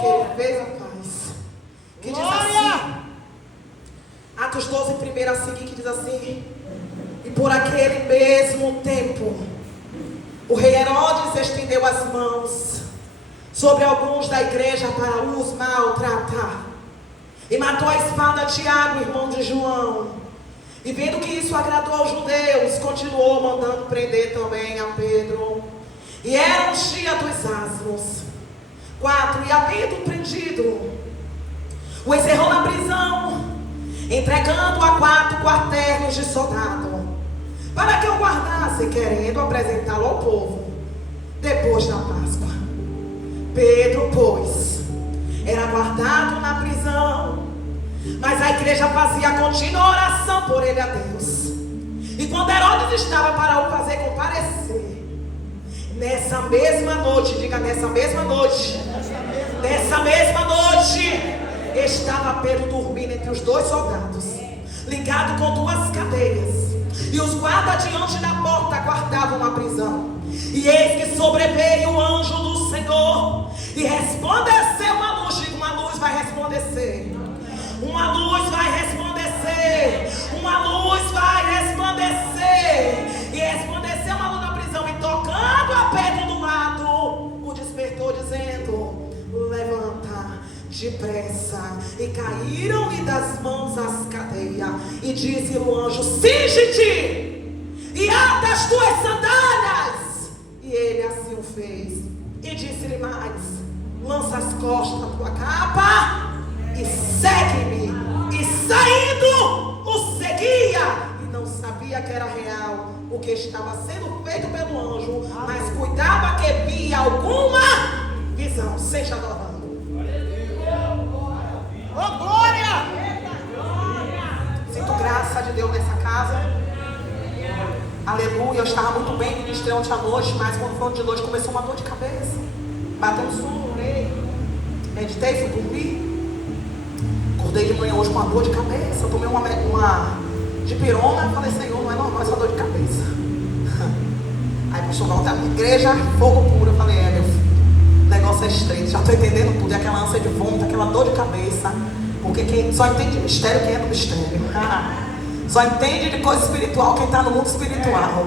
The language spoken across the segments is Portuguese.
que ele fez a paz. Que diz assim, Atos 12, primeiro a seguir, que diz assim: e por aquele mesmo tempo, o rei Herodes estendeu as mãos sobre alguns da igreja para os maltratar, e matou a espada Tiago, irmão de João. E vendo que isso agradou aos judeus, continuou mandando prender também a Pedro. E era os dias dos asmos. 4. E havendo prendido, o encerrou na prisão, entregando a 4 quartéis de soldado, para que o guardasse, querendo apresentá-lo ao povo depois da Páscoa. Pedro, pois, era guardado na prisão, mas a igreja fazia contínua oração por ele a Deus. E quando Herodes estava para o fazer comparecer, nessa mesma noite, diga nessa mesma noite, estava Pedro dormindo entre os 2 soldados, ligado com 2 cadeias, e os guardas diante da porta guardavam a prisão. E eis que sobreveio o anjo do Senhor, e resplandeceu uma luz. Diga, uma luz vai resplandecer. Uma luz vai resplandecer. Uma luz vai resplandecer. E resplandeceu uma luz na prisão, e tocando a Pedro do lado, o despertou, dizendo: levanta depressa. E caíram-lhe das mãos as cadeias. E disse o anjo: cinge-te e ata as tuas sandálias. E ele assim o fez. E disse-lhe mais: lança as costas a tua capa e segue-me. E saindo o seguia, e não sabia que era real o que estava sendo feito pelo anjo, mas cuidava que via alguma visão. Seja adorado. Oh, glória! Sinto graça de Deus nessa casa. Aleluia. Eu estava muito bem ministrando ontem à noite, mas quando foi de noite começou uma dor de cabeça. Bateu um sono, orei, meditei, fui dormir. Acordei de manhã hoje com uma dor de cabeça. Eu tomei uma dipirona e falei: Senhor, não é normal essa dor de cabeça. Aí pastor volta à minha igreja, fogo puro. Eu falei: meu filho, o negócio é estreito, já estou entendendo tudo. E aquela ânsia de vômito, aquela dor de cabeça. Porque quem só entende de mistério quem é do mistério. Só entende de coisa espiritual quem está no mundo espiritual.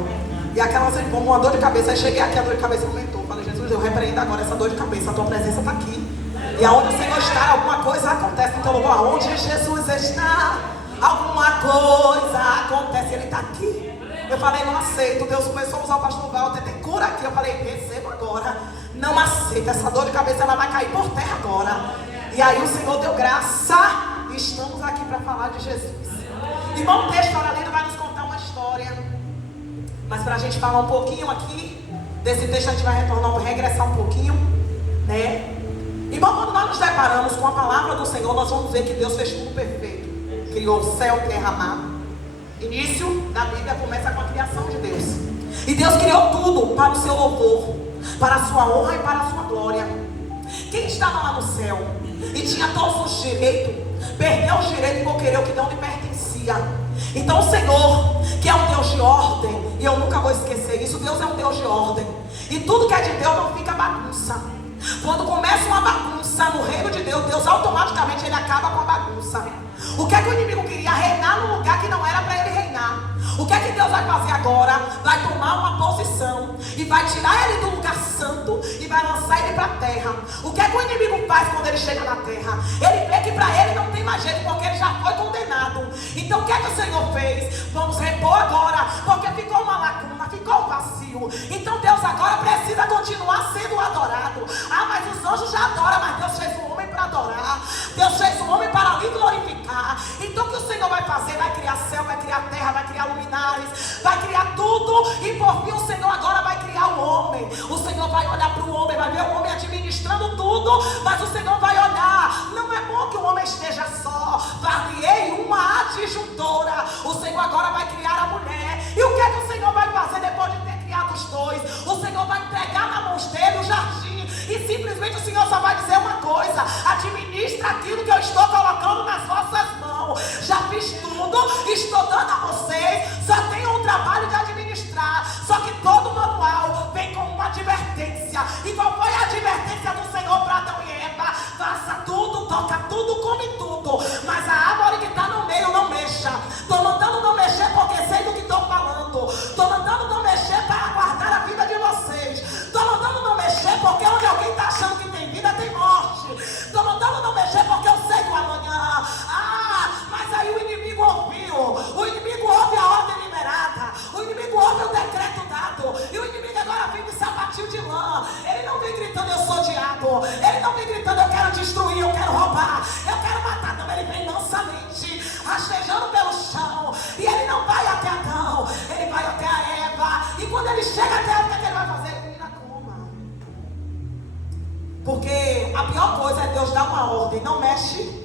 E aquela ânsia de vômito, uma dor de cabeça. Aí cheguei aqui, a dor de cabeça aumentou. Eu falei: Jesus, eu repreendo agora essa dor de cabeça. A tua presença está aqui. E aonde o Senhor está, alguma coisa acontece. Então, aonde Jesus está, alguma coisa acontece. Ele está aqui. Eu falei: não aceito. Deus começou a usar o pastor Walter, tem cura aqui. Eu falei: recebo agora. Não aceito. Essa dor de cabeça, ela vai cair por terra agora. E aí o Senhor deu graça. E estamos aqui para falar de Jesus. Irmão, o texto lido vai nos contar uma história. Mas para a gente falar um pouquinho aqui desse texto, a gente vai regressar um pouquinho, né? Irmão, quando nós nos deparamos com a palavra do Senhor, nós vamos ver que Deus fez tudo perfeito. Criou o céu, terra, mar. Início da Bíblia começa com a criação de Deus. E Deus criou tudo para o seu louvor, para a sua honra e para a sua glória. Quem estava lá no céu e tinha todos os direitos, perdeu os direitos por querer o que não lhe pertencia. Então o Senhor, que é um Deus de ordem, e eu nunca vou esquecer isso, Deus é um Deus de ordem. E tudo que é de Deus não fica bagunça. Quando começa uma bagunça no reino de Deus, Deus automaticamente ele acaba com a bagunça. O que é que o inimigo queria? Reinar num lugar que não era para ele reinar. O que é que Deus vai fazer agora? Vai tomar uma posição e vai tirar ele do lugar santo e vai lançar ele para a terra. O que é que o inimigo faz quando ele chega na terra? Ele vê que para ele não tem mais jeito, porque ele já foi condenado. Então o que é que o Senhor fez? Vamos repor agora, porque ficou uma lacuna, ficou um vazio. Então Deus agora precisa continuar sendo adorado. Ah, mas os anjos já adoram, mas Deus fez o homem para adorar. Deus fez o homem para lhe glorificar. Então o que o Senhor vai fazer? Vai criar céu, vai criar terra, vai criar luminares, vai criar tudo. E por fim o Senhor agora vai criar o homem. O Senhor vai olhar para o homem, vai ver o homem administrando tudo. Mas o Senhor vai olhar. Não é bom que o homem esteja só. Dar-lhe-ei uma adjuntora. O Senhor agora vai criar a mulher. E o que é que o Senhor vai fazer depois de ter criado os dois? O Senhor vai entregar na mão dele o jardim. E simplesmente o Senhor só vai dizer uma coisa: administra aquilo que eu estou colocando nas vossas mãos. Já fiz tudo, estou dando a vocês. Só tenho um trabalho de administrar. Só que todo manual vem com uma advertência. E qual foi a advertência do Senhor para Adão e Eva? chega até o que ele vai fazer? Menina, coma. Porque a pior coisa é Deus dar uma ordem, não mexe.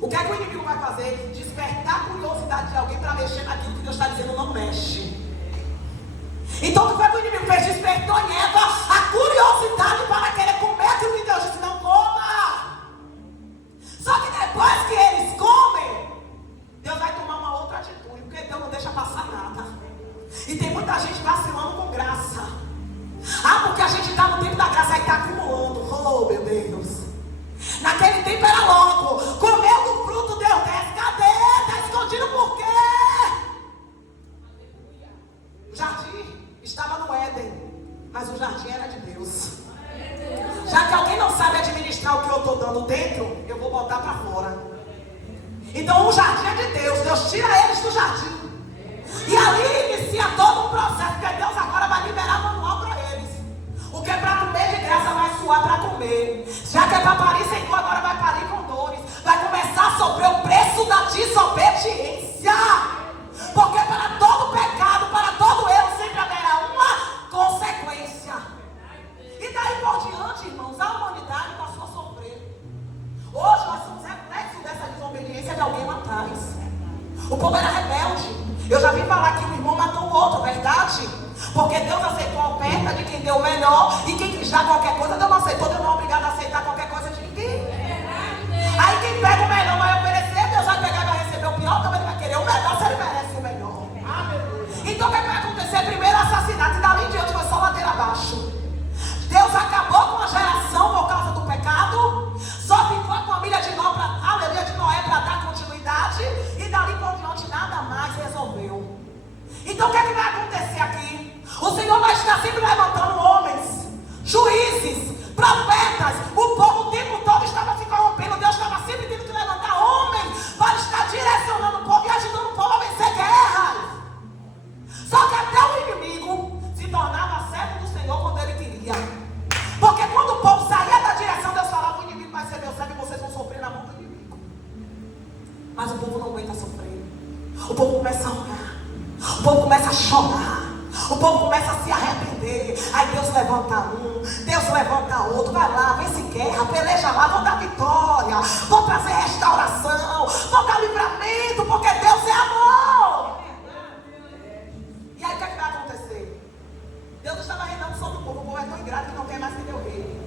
O que é que o inimigo vai fazer? Despertar a curiosidade de alguém para mexer naquilo que Deus está dizendo, não mexe. Então o que foi que o inimigo fez? Despertou em Eva a curiosidade para querer comer aquilo que Deus disse, não coma. Só que depois que eles comem, Deus vai tomar uma outra atitude, porque Deus não deixa passar nada. E tem muita gente vacilando com graça. Ah, porque a gente está no tempo da graça e está acumulando. Oh, meu Deus. Naquele tempo era logo. Comeu do fruto, Deus desce. Cadê? Está escondido por quê? O jardim estava no Éden, mas o jardim era de Deus. Já que alguém não sabe administrar o que eu estou dando dentro, eu vou botar para fora. Então o jardim é de Deus. Deus tira eles do jardim. E ali inicia todo um processo, porque Deus agora vai liberar manual para eles. O que é para comer de graça vai suar para comer. Já que é para parir sem dor, agora vai parir com dores. Vai começar a sofrer o preço da desobediência. Porque para todo pecado, para todo erro, sempre haverá uma consequência. E daí por diante, irmãos, a humanidade passou a sofrer. Hoje nós somos reflexos dessa desobediência de alguém lá atrás. O povo era rebelde. Eu já vi falar que um irmão matou o outro, verdade? Porque Deus aceitou a oferta de quem deu o melhor. E quem quis dar qualquer coisa, Deus não aceitou. Deus não é obrigado a aceitar qualquer coisa de ninguém. Aí quem pega o melhor vai oferecer. Deus vai pegar e vai receber o pior. Também vai querer o melhor, se ele merece o melhor. Então o que vai acontecer? Primeiro assassinato. E dali em diante foi só ladeira abaixo. Deus acabou com a geração por causa do pecado. Só ficou a família de Noé para dar continuidade. E dali por diante nada mais resolveu. Então o que é que vai acontecer aqui? O Senhor vai estar sempre levantando homens, juízes, profetas. O povo o tempo todo estava se corrompendo. Deus estava sempre tendo que levantar homens para estar direcionando o povo e ajudando o povo a vencer guerras. Só que até o inimigo se tornava servo do Senhor quando ele queria. Porque quando o povo saía da direção, Deus falava: o inimigo vai ser meu servo e vocês vão sofrer na mão do inimigo. Mas o povo não aguenta sofrer. O povo começa a orar. O povo começa a chorar. O povo começa a se arrepender. Aí Deus levanta um, Deus levanta outro. Vai lá, vence guerra, peleja lá, vou dar vitória, vou trazer restauração, vou dar livramento, porque Deus é amor. E aí o que é que vai acontecer? Deus estava reinando sobre o povo é tão ingrato que não quer mais que Deus reine.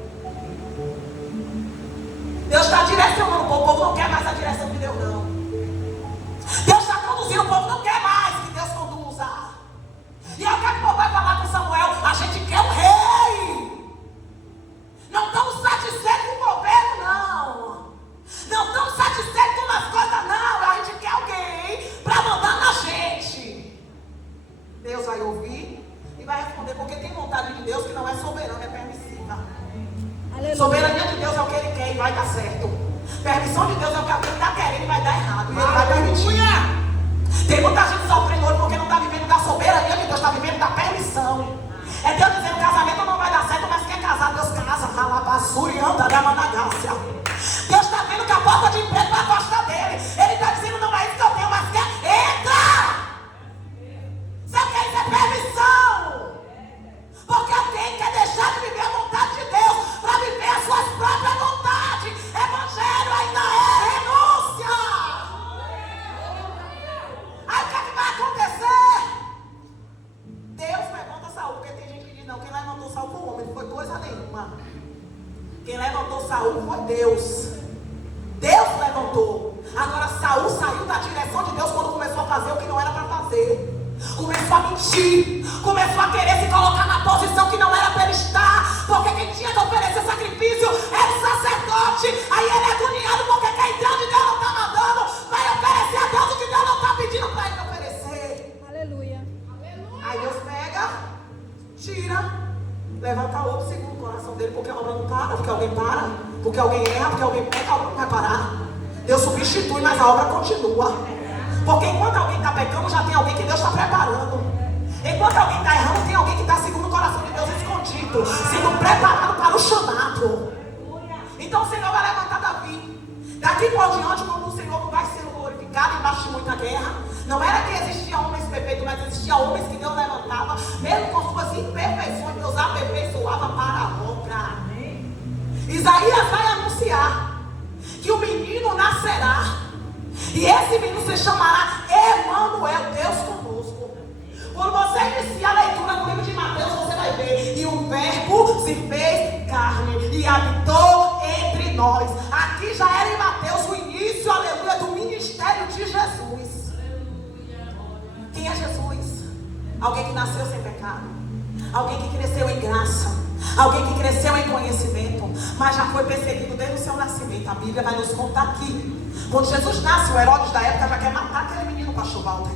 Deus está direcionando o povo não quer mais a direção de Deus não. Deus está conduzindo o povo, não quer mais que Deus conduza. E aí o que é que o povo vai falar com Samuel? A gente quer um rei. Não estamos satisfeitos com o governo, não. Não estamos satisfeitos com as coisas, não. A gente quer alguém para mandar na gente. Deus vai ouvir e vai responder, porque tem vontade de Deus que não é soberana, é permissiva. Aleluia. Soberania de Deus é o que Ele quer e vai dar certo. Permissão de Deus é o que alguém está querendo e vai dar errado. E Ele vai permitir. Tem muita gente sofrendo hoje porque não está vivendo da soberania de Deus, está vivendo da permissão. É Deus dizendo: casamento não vai dar certo, mas quer casar, Deus casa. Ralabassuri anda da managácia. Deus está vendo que a porta de emprego vai afastar dele. Ele está dizendo: não é isso que eu tenho, mas quer. Entra! Sabe o que é isso? É permissão. Porque alguém quer deixar de viver a vontade de Deus para viver as suas próprias vontades. Evangelho ainda é renúncia. Aí o que é que vai acontecer? Deus levanta Saul, porque tem gente que diz: não, quem levantou Saul foi o homem, não foi coisa nenhuma. Quem levantou Saul foi Deus. Deus levantou. Agora Saul saiu da direção de Deus quando começou a fazer o que não era para fazer. Começou a mentir, começou a querer se colocar na posição que não era para ele estar, porque quem tinha que oferecer sacrifício era o sacerdote. Aí ele é agoniado porque quem Deus de Deus não está mandando vai oferecer a Deus o que Deus não está pedindo para ele oferecer. Aleluia. Aí Deus pega, tira, levanta outro, segundo o coração dele, porque a obra não para, porque alguém para, porque alguém erra, porque alguém peca, a obra não vai parar. Deus substitui, mas a obra continua. Porque enquanto alguém está pecando, já tem alguém que Deus está preparando. Enquanto alguém está errando, tem alguém que está segundo o coração de Deus escondido, sendo preparado para o chamado. Então o Senhor vai levantar Davi. Daqui por diante, quando o Senhor vai ser glorificado embaixo de muita guerra, Não era que existia homens perfeitos, mas existia homens que Deus levantava, mesmo com suas imperfeições, Deus aperfeiçoava para a obra. Isaías vai anunciar que o menino nascerá, e esse menino se chamará Emanuel, Deus conosco. Quando você inicia a leitura do livro de Mateus, você vai ver: e o verbo se fez carne e habitou entre nós. Aqui já era em Mateus o início, aleluia, do ministério de Jesus. Quem é Jesus? Alguém que nasceu sem pecado, alguém que cresceu em graça, alguém que cresceu em conhecimento, mas já foi perseguido desde o seu nascimento. A Bíblia vai nos contar aqui. Quando Jesus nasce, o Herodes da época já quer matar aquele menino, pastor Walter.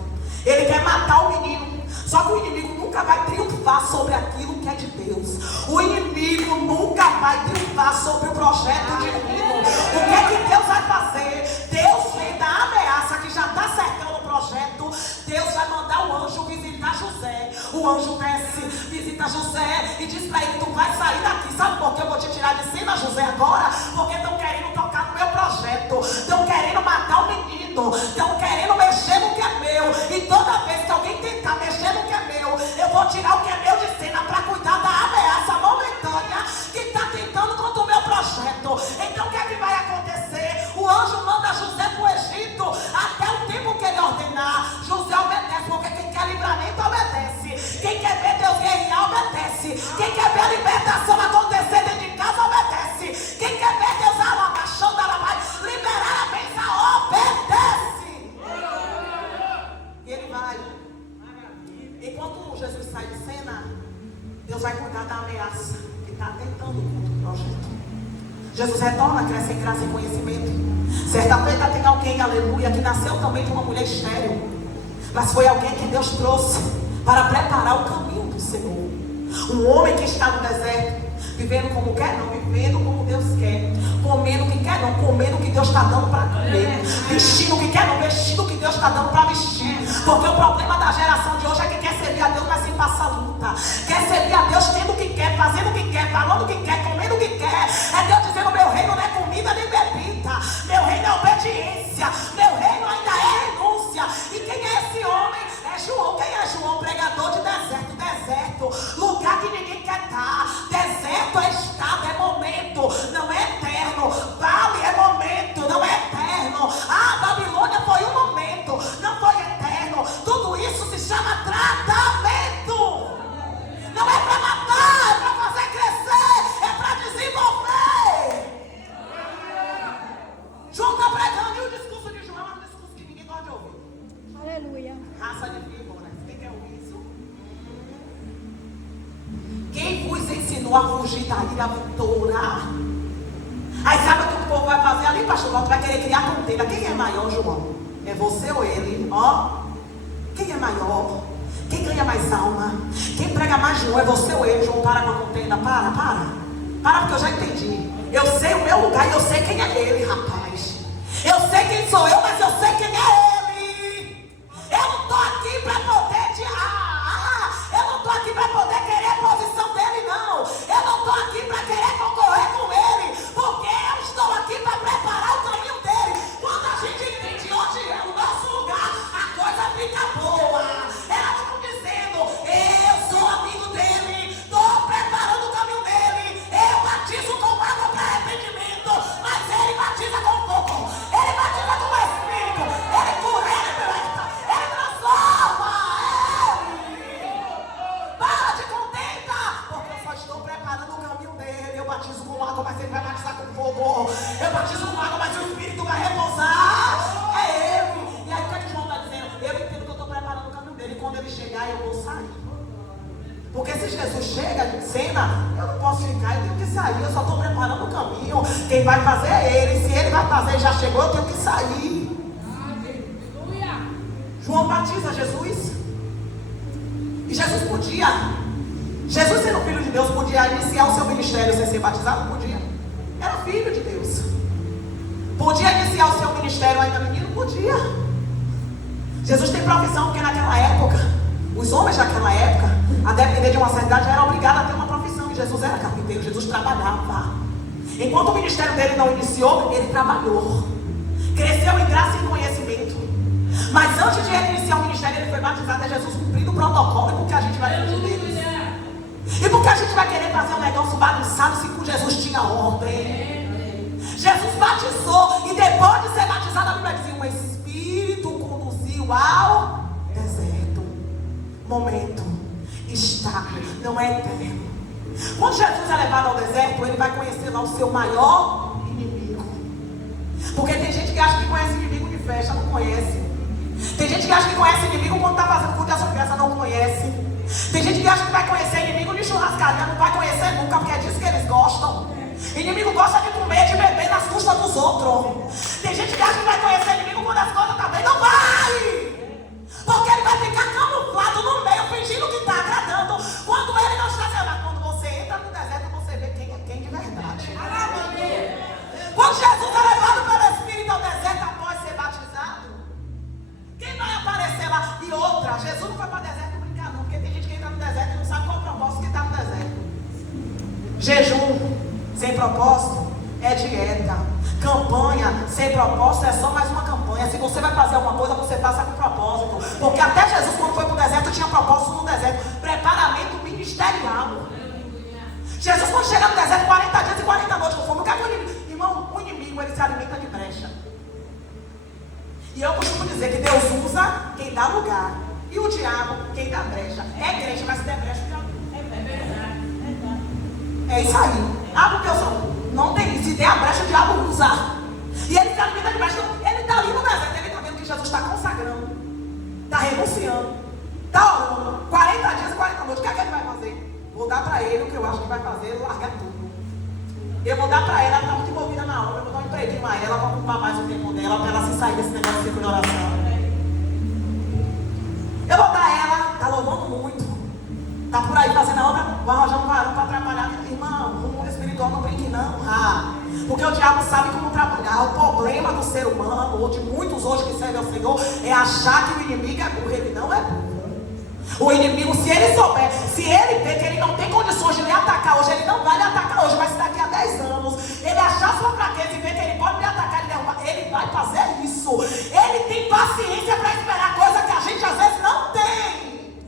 Ele quer matar o menino. Só que o inimigo nunca vai triunfar sobre aquilo que é de Deus. O inimigo nunca vai triunfar sobre o projeto divino. O que é que Deus vai fazer? Deus vem da ameaça que já está cercando o projeto. Deus vai mandar o anjo visitar José. O anjo desce, visita José e diz para ele: tu vai sair daqui. Sabe por que eu vou te tirar de cima, José, agora? Porque estão querendo tocar no meu projeto. Estão querendo matar o menino. Estão querendo mexer no que é meu. E toda vez que alguém tentar mexer no que é meu, eu vou tirar o que é meu de cena para cuidar da ameaça momentânea que está tentando contra o meu projeto. Então o que é que vai acontecer? O anjo manda José para o Egito até o tempo que ele ordenar. José obedece, porque quem quer livramento obedece. Quem quer ver Deus guerrear obedece. Quem quer ver a libertação acontecer dentro de casa obedece. Quem quer ver Deus alabaixando, liberar a bênção obedece. E ele vai. Enquanto Jesus sai de cena, Deus vai cuidar da ameaça que está tentando contra o projeto. Jesus retorna, cresce em graça e conhecimento. Certa feita tem alguém, aleluia, que nasceu também de uma mulher estéril, mas foi alguém que Deus trouxe para preparar o caminho do Senhor. Um homem que está no deserto, vivendo como quer, não vivendo como Deus quer, comendo o que quer, não comendo o que Deus está dando para comer, vestindo o que quer, não vestindo o que Deus está dando para vestir. Porque o problema da geração de hoje é que quer servir a Deus, mas sem passar luta. Quer servir a Deus tendo o que quer, fazendo o que quer, falando o que quer, comendo o que quer. É Deus dizendo: meu reino não é comida nem bebida, meu reino é obediência, meu reino ainda é renúncia. E quem é esse homem? É João. Quem é João? Pregador de deserto. Deserto, lugar que ninguém quer estar. Deserto é estado, é momento, não é eterno. Vale é momento, não é eterno. Ah, Babilônia foi um momento, não foi eterno. Tudo isso se chama tratamento. Não é para matar, é para fazer crescer, é para desenvolver. João está pregando, e o discurso de João é um discurso que ninguém gosta de ouvir. Aleluia. Raça de víboras, quem quer ouvir isso? Quem vos ensinou a fugir da ira vindoura? Aí sabe o que o povo vai fazer ali, pastor? Vai querer criar contenda. Quem é maior, João? É você ou ele? Ó, quem é maior? Quem ganha mais alma? Quem prega mais João? É você ou ele? João, para com a contenda. Para, porque eu já entendi. Eu sei o meu lugar e eu sei quem é ele, rapaz. Eu sei quem sou eu, mas eu sei quem é ele. Eu não estou aqui para poder eu não estou aqui para poder querer a posição dele, não. Eu não estou aqui para querer concorrer com ele, porque eu estou aqui para preparar o caminho dele. Quando a gente entende onde é o nosso lugar, a coisa fica boa. Ela está dizendo: eu sou amigo dele, estou preparando o caminho dele. Eu batizo com água para arrependimento, mas ele batiza com fogo. Ele batiza com o Espírito. Ele cura, ele liberta, ele transforma. Para de contenta, porque eu só estou preparando o caminho dele. Eu batizo com água, mas ele vai batizar com fogo. Eu batizo com água, mas o Espírito vai repousar. É ele. E aí o que João está dizendo? Eu entendo que eu estou preparando o caminho dele. E quando ele chegar, eu vou sair. Porque se Jesus chega em cena, eu não posso ficar, eu tenho que sair. Eu só estou preparando o caminho. Quem vai fazer é ele. Se ele vai fazer e já chegou, eu tenho que sair. João batiza Jesus. E Jesus sendo filho de Deus, podia iniciar o seu ministério sem ser batizado? Podia. Era filho de Deus. Podia iniciar o seu ministério ainda menino? Podia. Jesus tem profissão, porque naquela época, os homens daquela época, a depender de uma certa idade, já era obrigado a ter uma profissão. E Jesus era carpinteiro, Jesus trabalhava. Enquanto o ministério dele não iniciou, ele trabalhou. Cresceu em graça e em conhecimento. Mas antes de ele iniciar o ministério, ele foi batizado. É Jesus cumprindo o protocolo. E porque a gente vai fugir deles? E porque a gente vai querer fazer um negócio bagunçado se com Jesus tinha ordem? Jesus batizou. E depois de ser batizado, a Bíblia dizia: o Espírito conduziu ao deserto. Momento. Está. Não é eterno. Quando Jesus é levado ao deserto, ele vai conhecer lá o seu maior inimigo. Porque tem gente que acha que conhece inimigo de festa, não conhece. Tem gente que acha que conhece inimigo quando está fazendo culto dessa criança, não conhece. Tem gente que acha que vai conhecer inimigo de churrascaria, não vai conhecer nunca, porque é disso que eles gostam. Inimigo gosta de comer, de beber nas custas dos outros. Tem gente que acha que vai conhecer inimigo quando as coisas estão bem, não vai! Porque ele vai ficar camuflado no meio, fingindo que está agradando, quando ele não está sendo. Quando você entra no deserto, você vê quem é quem de verdade. Quando Jesus é levado pelo Espírito ao deserto após ser batizado, quem vai aparecer lá? E outra, Jesus não foi para o deserto brincar não, porque tem gente que entra no deserto e não sabe qual é o propósito que está no deserto. Jejum sem propósito é dieta. Campanha sem propósito é só mais uma campanha. Se você vai fazer alguma coisa, você faça com propósito. Porque até Jesus, quando foi para o deserto, tinha propósito no deserto. Preparamento ministerial. Jesus, quando chega no deserto, 40 dias e 40 noites com fome. O que é que o inimigo? Irmão, o inimigo, ele se alimenta de brecha. E eu costumo dizer que Deus usa quem dá lugar. E o diabo, quem dá brecha. É igreja, mas se der brecha, o diabo. É isso aí. Ah, porque eu sou. Não tem. Se der a brecha, o diabo usa. E ele se alimenta de brecha. Então, ele está ali no deserto. Ele está vendo que Jesus está consagrando. Está renunciando. Está orando. 40 dias e 40 noites. O que é que ele vai fazer? Vou dar para ele o que eu acho que vai fazer. Ele largar tudo. Eu vou dar para ela. Ela está muito envolvida na obra. Eu vou dar um empreguinho a ela para ocupar mais o tempo dela. Para ela se sair desse negócio de oração. Eu vou dar ela. Está louvando muito. Está por aí fazendo a obra. Vou arranjar um varão para atrapalhar. Irmão, o mundo espiritual não brinque não. Porque o diabo sabe como trabalhar. O problema do ser humano, ou de muitos hoje que servem ao Senhor, é achar que o inimigo é burro. Ele não é burro. O inimigo, se ele souber, se ele vê que ele não tem condições de lhe atacar hoje, ele não vai lhe atacar hoje, mas se daqui a 10 anos ele achar sua fraqueza e ver que ele pode lhe atacar e derrubar, ele vai fazer isso. Ele tem paciência para esperar coisa que a gente às vezes não tem.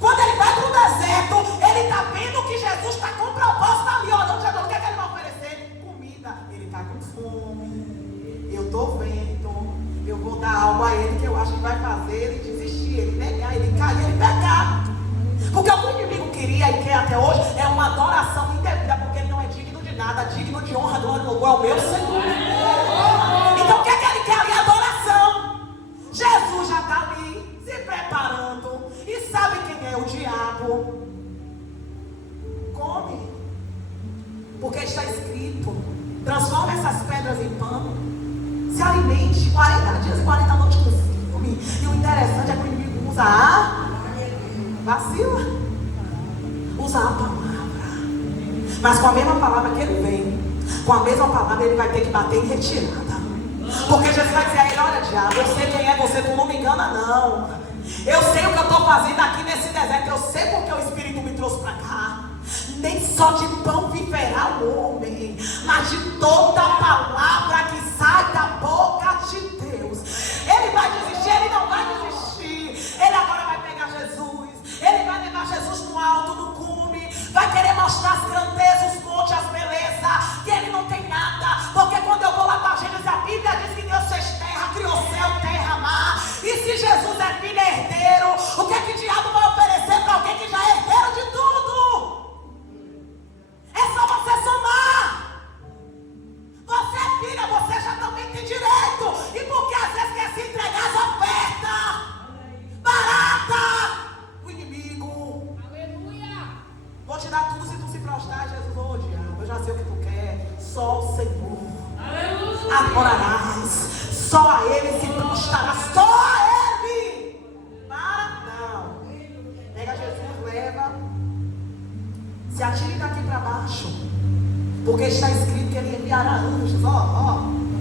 Quando ele vai para o deserto, ele está vendo que Jesus está com propósito ali. Olha, Jesus, o que é que ele vai oferecer? Comida. Ele está com fome. Eu estou vendo. Eu vou dar algo a ele que eu acho que vai fazer ele desistir, ele negar, ele cair, ele pecar. Porque o que o inimigo queria e quer até hoje é uma adoração indevida, porque ele não é digno de nada, digno de honra, glória e louvor ao meu Senhor. Então o que é que ele quer ali? Adoração. Jesus já está ali, se preparando. E sabe quem é o diabo? Come. Porque está escrito: transforma essas pedras em pão. Se alimente 40 dias e 40 noites com fome. E o interessante é que o inimigo usa a vacila. Usa a palavra. Mas com a mesma palavra que ele vem, com a mesma palavra ele vai ter que bater em retirada. Porque Jesus vai dizer a ele: olha, diabo, eu sei quem é você, tu não me engana não. Eu sei o que eu estou fazendo aqui nesse deserto. Eu sei porque o Espírito me trouxe para cá. Nem só de pão viverá o homem, mas de toda palavra que sai da boca de Deus. Ele vai desistir, ele não vai desistir. Ele agora vai pegar Jesus. Ele vai levar Jesus no alto, no cume. Vai querer mostrar as grandezas, os montes, as belezas. Que ele não tem nada. Porque quando eu vou lá para Gênesis, a Bíblia diz que Deus fez terra, criou céu, terra, mar. E se Jesus é filho herdeiro, o que é que o diabo vai oferecer para alguém que já é herdeiro de tudo? É só você somar. Você é filha, você já também tem direito. E porque às vezes quer se entregar às ofertas barata o inimigo. Aleluia. Vou te dar tudo se tu se prostrar. Jesus, ô diabo, eu já sei o que tu quer. Só o Senhor. Aleluia. Adorarás. Só a Ele se prostrarás. Só a Ele. Para não. Pega Jesus, leva. Se atire daqui para baixo. Porque está escrito que ele enviará anjos.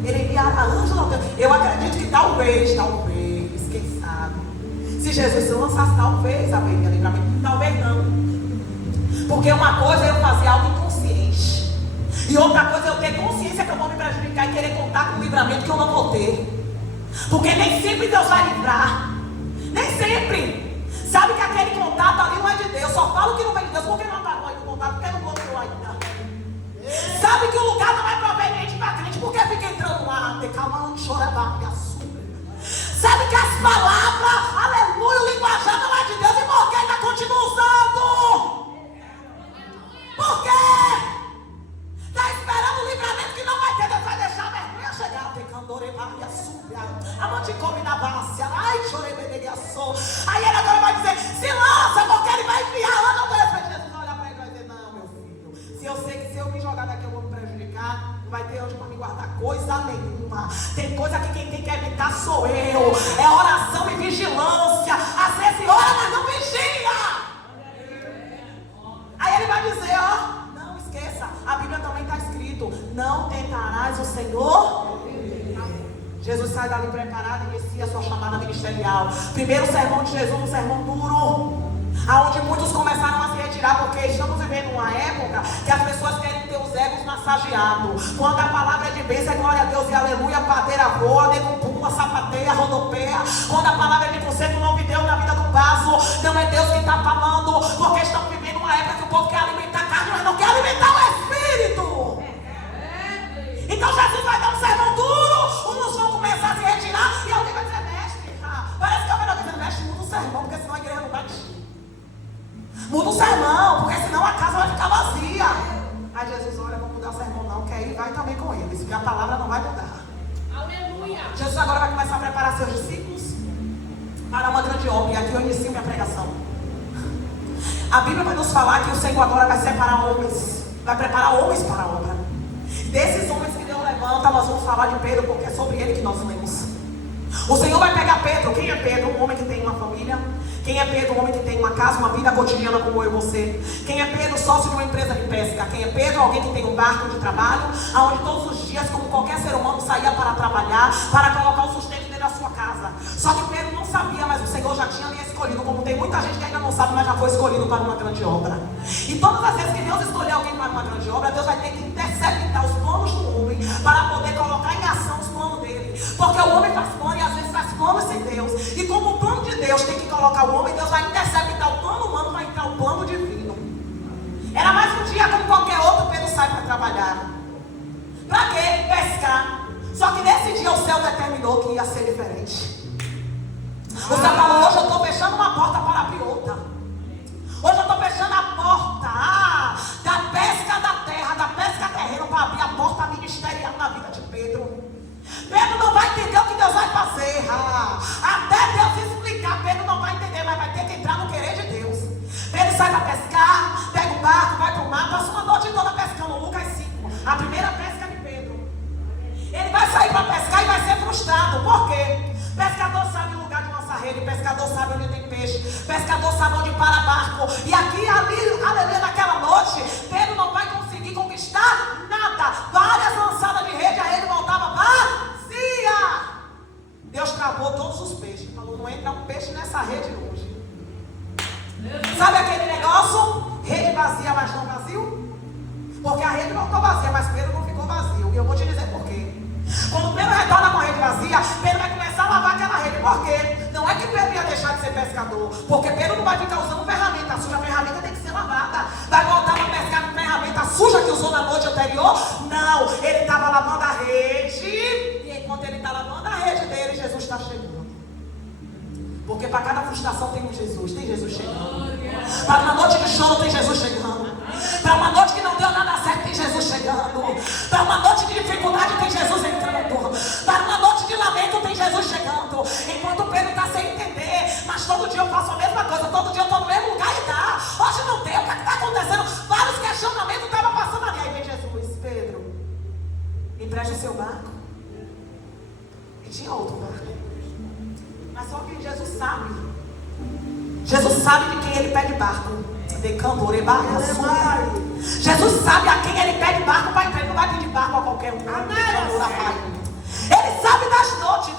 Ele enviará anjos. Eu acredito que talvez, quem sabe. Se Jesus se lançasse, talvez haveria livramento. Talvez não. Porque uma coisa é eu fazer algo inconsciente. E outra coisa é eu ter consciência que eu vou me prejudicar e querer contar com o livramento que eu não vou ter. Porque nem sempre Deus vai livrar. Nem sempre. Sabe que aquele contato ali não é de Deus. Só falo que não vem de Deus porque não apagou aí o contato, porque não bloqueou ainda. Sabe que o lugar não é proveniente para crente porque fica entrando lá, decalmando, chorando, sabe que as palavras, aleluia, o linguajar não é de Deus. E por que ainda continua usando? Por quê? Está esperando o livramento que não vai ter. Deus vai deixar a vergonha chegar. A mãe come na base. Ai, chorei, bebegaçou. Aí ele agora vai dizer: se lança, porque ele vai enviar. Lá não vai Jesus vai olhar para ele e vai dizer: não, meu filho. Se eu sei que se eu me jogar daqui eu vou me prejudicar, não vai ter onde para me guardar coisa nenhuma. Tem coisa que quem tem que evitar sou eu. É oração e vigilância. Às vezes ora, mas não vigia. Aí ele vai dizer: ó, não esqueça, a Bíblia também está escrito: não tentarás o Senhor. Jesus sai dali preparado e inicia a sua chamada ministerial. Primeiro sermão de Jesus, um sermão duro, aonde muitos começaram a se retirar, porque estamos vivendo uma época que as pessoas querem ter os egos massageados. Quando a palavra é de bênção, é glória a Deus e aleluia, a padeira voa, nego pula, sapateia, rodopeia. Quando a palavra é de conselho, não me deu na vida do vaso. Não é Deus que está falando, porque estamos vivendo uma época que o povo quer alimentar a carne, mas não quer alimentar o Espírito. Então Jesus vai dar um sermão duro, uns vão começar a se retirar e alguém vai dizer: mestre, parece que é o melhor dizendo: mestre, muda o sermão, porque senão a igreja não vai encher. Muda o sermão, porque senão a casa vai ficar vazia. Aí Jesus: olha, vou mudar o sermão não, que aí vai também com eles, porque a palavra não vai mudar. Aleluia. Jesus agora vai começar a preparar seus discípulos para uma grande obra, e aqui eu inicio minha pregação. A Bíblia vai nos falar que o Senhor agora vai separar homens, vai preparar homens para a obra. Desses homens que Deus levanta, nós vamos falar de Pedro, porque é sobre ele que nós lemos. O Senhor vai pegar Pedro. Quem é Pedro? Um homem que tem uma família. Quem é Pedro? Um homem que tem uma casa, uma vida cotidiana como eu e você. Quem é Pedro? Sócio de uma empresa de pesca. Quem é Pedro? Alguém que tem um barco de trabalho, onde todos os dias, como qualquer ser humano, saía para trabalhar, para colocar o sustento dentro da sua casa. Só que Pedro não sabia, mas o Senhor já tinha ali escolhido, como tem muita gente que ainda não sabe, mas já foi escolhido para uma grande obra. E todas as vezes que Deus escolher alguém para uma grande obra, Deus vai ter que interceptar os planos do homem para poder colocar em ação os planos dele. Porque o homem faz plano e às vezes faz planos sem Deus. E como o plano de Deus tem que colocar o homem, Deus vai interceptar o plano humano, vai entrar o plano divino. Era mais um dia como qualquer outro, Pedro sai para trabalhar. Para quê? Pescar. Só que nesse dia o céu determinou que ia ser diferente. O céu falou: hoje eu estou fechando uma porta para abrir outra. Hoje eu estou fechando a porta da pesca da terra, da pesca terrena, para abrir a porta ministerial na vida de Pedro. Pedro não vai entender o que Deus vai fazer. Até Deus explicar, Pedro não vai entender, mas vai ter que entrar no querer de Deus. Pedro sai para pescar, pega o barco, vai para o mar, passa uma noite toda pescando. Lucas 5, a primeira pesca de Pedro. Ele vai sair para pescar e vai ser frustrado. Por quê? Pescador sabe o lugar de lançar rede, pescador sabe onde tem peixe, pescador sabe onde para barco. E aqui, ali, aleluia, naquela noite, Pedro não vai conseguir conquistar nada. Várias lançadas de rede, a rede voltava vazia. Deus travou todos os peixes. Falou: não entra um peixe nessa rede hoje. Sabe aquele negócio? Rede vazia, mas não vazio? Porque a rede não ficou vazia, mas Pedro não ficou vazio. E eu vou te dizer por quê. Quando Pedro retorna com a rede vazia, Pedro vai começar a lavar aquela rede. Por quê? Não é que Pedro ia deixar de ser pescador, porque Pedro não vai ficar usando ferramenta suja. A ferramenta tem que ser lavada. Vai voltar para pescar com ferramenta suja que usou na noite anterior? Não, ele estava lavando a rede. E enquanto ele está lavando a rede dele, Jesus está chegando. Porque para cada frustração tem um Jesus. Tem Jesus chegando. Para uma noite de choro tem Jesus chegando. Para uma noite que não deu nada certo tem Jesus chegando. Para uma noite de dificuldade tem Jesus entrando. Para uma noite de lamento tem Jesus chegando. Enquanto Pedro está sem entender, mas todo dia eu faço a mesma coisa, todo dia eu estou no mesmo lugar e dá. Hoje não tem, o que está acontecendo? Vários questionamentos estavam passando ali. Aí vem Jesus: Pedro, empreste o seu barco. E tinha outro barco. Mas só que Jesus sabe. Jesus sabe de quem ele pede barco. Jesus sabe a quem ele pede barco para entrar. Ele não vai pedir barco a qualquer um. Ele sabe das noites.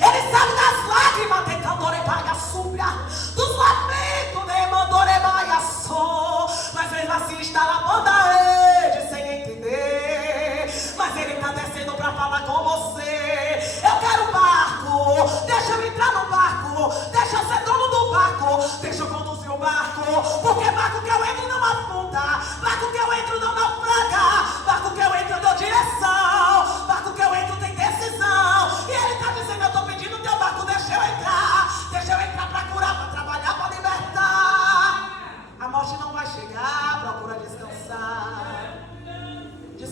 Ele sabe das lágrimas. Dos lamentos. Mas mesmo assim está lavando a rede sem entender. Mas ele está descendo para falar com você.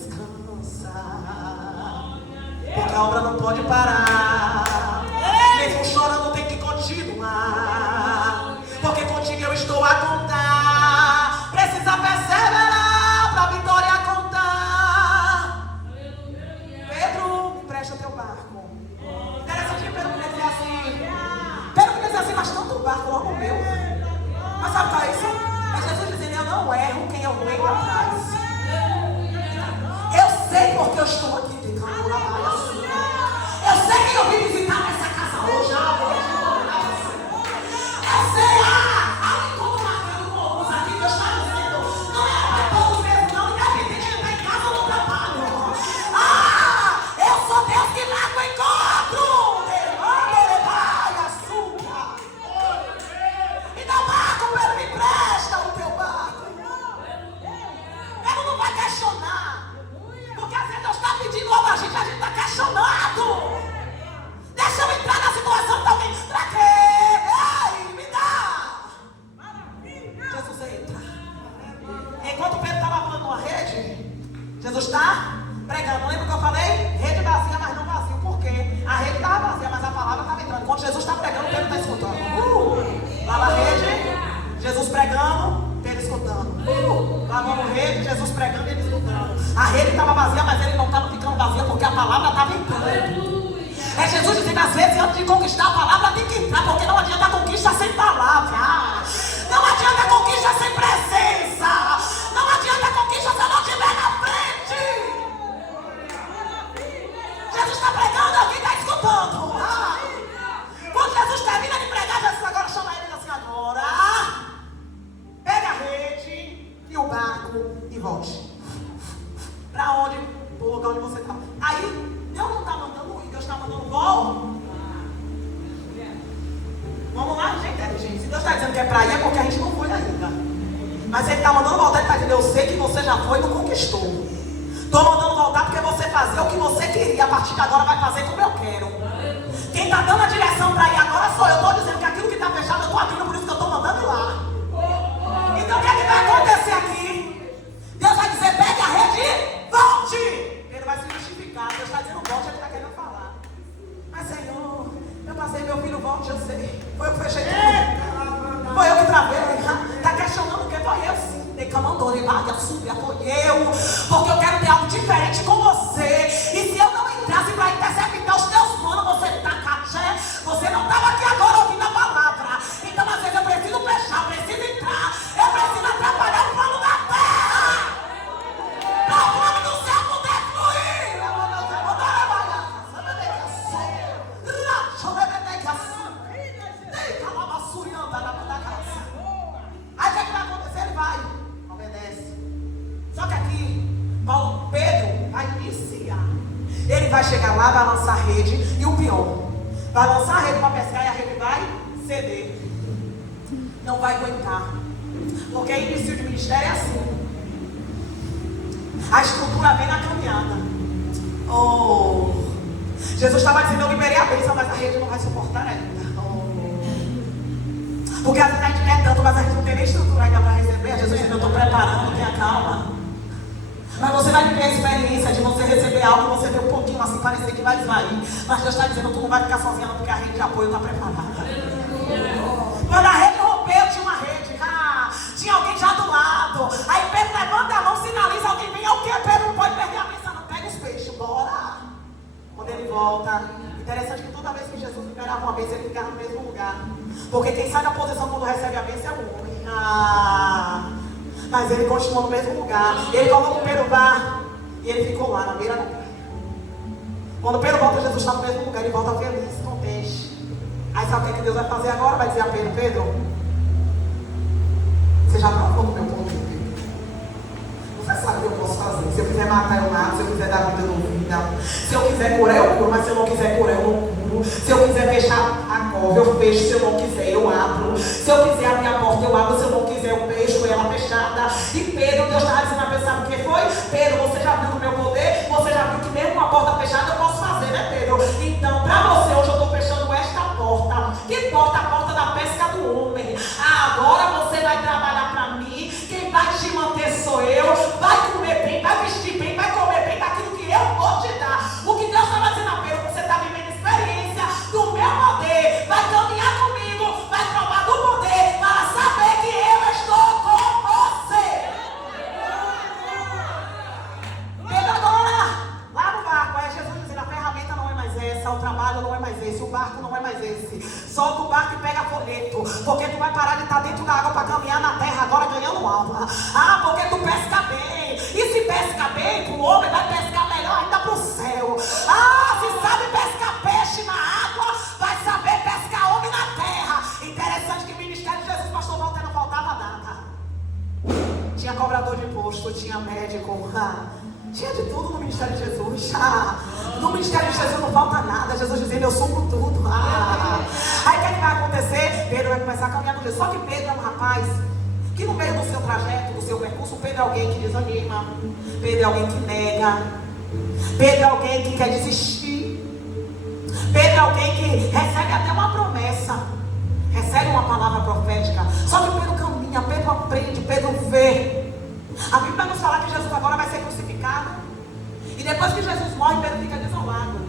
descansa, porque a obra não pode parar. Mesmo chorando tem que continuar, porque contigo eu estou a contar. Precisa perseverar pra vitória contar. Pedro, me presta teu barco. Interessante que Pedro queria dizer assim. Pedro queria dizer assim, mas tanto barco logo o meu. Mas sabe qual é isso? É Jesus dizendo, eu não erro quem eu venho atrás. Eu sei porque eu estou aqui de calor, eu sei que eu vim visitar essa casa hoje. Eu sei, ali como marcando com alguns aqui, Deus está dizendo, não é para todos mesmo, não, independente de estar em casa ou no trabalho. Eu sou Deus que marca o encontro. Então, barco, Pedro, me presta o teu barco. Pedro não vai questionar, porque às vezes Deus está pedindo algo a gente está questionando. Deixa eu entrar na situação de alguém. Pra quê? Ei, me dá. Jesus entra. Enquanto Pedro está lavando uma rede, Jesus está pregando. Lembra que eu falei? Rede vazia, mas não vazio. Por quê? A rede estava vazia, mas a palavra estava entrando. Enquanto Jesus está pregando, Pedro está escutando. Lava a rede, Jesus pregando, Pedro escutando. Lavando a rede, Jesus pregando e ele escutando. A rede estava vazia, mas ele não estava ficando vazia porque a palavra estava entrando. É Jesus dizendo, às vezes, antes de conquistar a palavra, tem que entrar, porque não adianta a conquista sem palavra. Não adianta a conquista sem presença. Não adianta a conquista se eu não estiver na frente. Jesus está pregando, alguém está escutando. Quando Jesus termina de pregar, Jesus agora chama ele assim, agora pega a rede e o barco e volte. Para onde? Para o lugar onde você está. Aí, Deus não está mandando ir, Deus está mandando volta. Vamos lá, gente. Se Deus está dizendo que é para ir, é porque a gente não foi ainda. Mas Ele está mandando voltar, Ele está dizendo, eu sei que você já foi e não conquistou. Estou mandando voltar porque você fazia o que você queria. A partir de agora vai fazer como eu quero. Quem está dando a direção para ir agora sou eu. Estou dizendo que aquilo que está fechado eu estou abrindo, por isso que eu estou mandando ir lá. Então o que é que vai acontecer aqui? Deus vai dizer, pegue a rede e volte. Ele vai se justificar. Deus está dizendo volte, ele está querendo falar. Mas Senhor, eu passei, meu filho volte, eu sei. Foi eu que fechei tudo. Foi eu que travei. Está questionando o que? Foi eu sim. Decamandou, ele vai subir, acolheu. Porque eu quero ter algo diferente com você. E se eu não entrasse para interceptar os teus planos, você está caché. Você não estava aqui agora ouvindo a palavra. Então às vezes eu preciso fechar, eu preciso entrar. Eu preciso atrapalhar o plano da terra. Para o plano do céu poder fluir. Aí o que vai acontecer? Ele vai, obedece. Só que aqui, Pedro vai iniciar. Ele vai chegar lá, vai lançar a rede. E o pior, vai lançar a rede para pescar e a rede vai ceder. Não vai aguentar. Porque início de ministério é assim. A estrutura vem na caminhada. Oh, Jesus estava dizendo, eu liberei a bênção, mas a rede não vai suportar ainda. Porque às vezes a gente quer tanto, mas a gente não tem nem estrutura ainda para receber. Jesus dizendo, eu estou preparando, tenha calma. Mas você vai viver a experiência de você receber algo, você vê um pouquinho assim, parecer que vai desvair. Mas Deus está dizendo, tu não vai ficar sozinha, não, porque a rede de apoio está preparada. Quando a rede rompeu, tinha uma rede. Tinha alguém já do lado. Aí Pedro levanta a mão, sinaliza, alguém vem, é o quê? Pedro não pode perder a bênção, não. Pega os peixes, bora. Quando ele volta, interessante que toda vez que Jesus liberava uma bênção, ele ficava no mesmo lugar. Porque quem sai da posição quando recebe a bênção é o homem. Mas ele continuou no mesmo lugar. Ele colocou Pedro no bar e ele ficou lá na beira da praia. Quando Pedro volta, Jesus está no mesmo lugar. Ele volta feliz, contente. Aí sabe o que Deus vai fazer agora? Vai dizer a Pedro, Pedro, você já provou no meu poder, Pedro. Você sabe o que eu posso fazer. Se eu quiser matar, eu mato. Se eu quiser dar vida, eu dou vida. Se eu quiser curar, eu curo. Mas se eu não quiser curar, eu não curo. Se eu quiser fechar a cova, eu fecho. Se eu não quiser, eu abro. Se eu quiser abrir a porta, eu abro. Se eu não quiser, eu fecho ela fechada. E Pedro, Deus estava dizendo a pessoa, sabe o que foi? Pedro, você já viu o meu poder? Você já viu que mesmo com a porta fechada eu posso fazer, né, Pedro? Então, para você, hoje eu estou fechando esta porta. Que porta? A porta da pesca do homem. Agora você vai trabalhar para mim. Quem vai te manter sou eu. Vai comer bem, vai vestir bem, vai comer bem. o barco não é mais esse. Solta o barco e pega folheto, porque tu vai parar de estar dentro da água para caminhar na terra agora ganhando alma. Ah, porque tu pesca bem. E se pesca bem, o homem vai pescar melhor ainda para o céu. Ah, se sabe pescar peixe na água, vai saber pescar homem na terra. Interessante que o ministério de Jesus, pastor Walter, não faltava nada. Tinha cobrador de imposto, tinha médico, tinha de tudo no ministério de Jesus. No ministério de Jesus não falta nada. Jesus dizendo, eu supro tudo. Aí o que vai acontecer? Pedro vai começar a caminhar com Jesus. Só que Pedro é um rapaz que no meio do seu trajeto, do seu percurso, Pedro é alguém que desanima, Pedro é alguém que nega, Pedro é alguém que quer desistir, Pedro é alguém que recebe até uma promessa, recebe uma palavra profética. Só que Pedro caminha, Pedro aprende, Pedro vê. A Bíblia vai nos falar que Jesus agora vai ser crucificado. E depois que Jesus morre, Pedro fica desolado.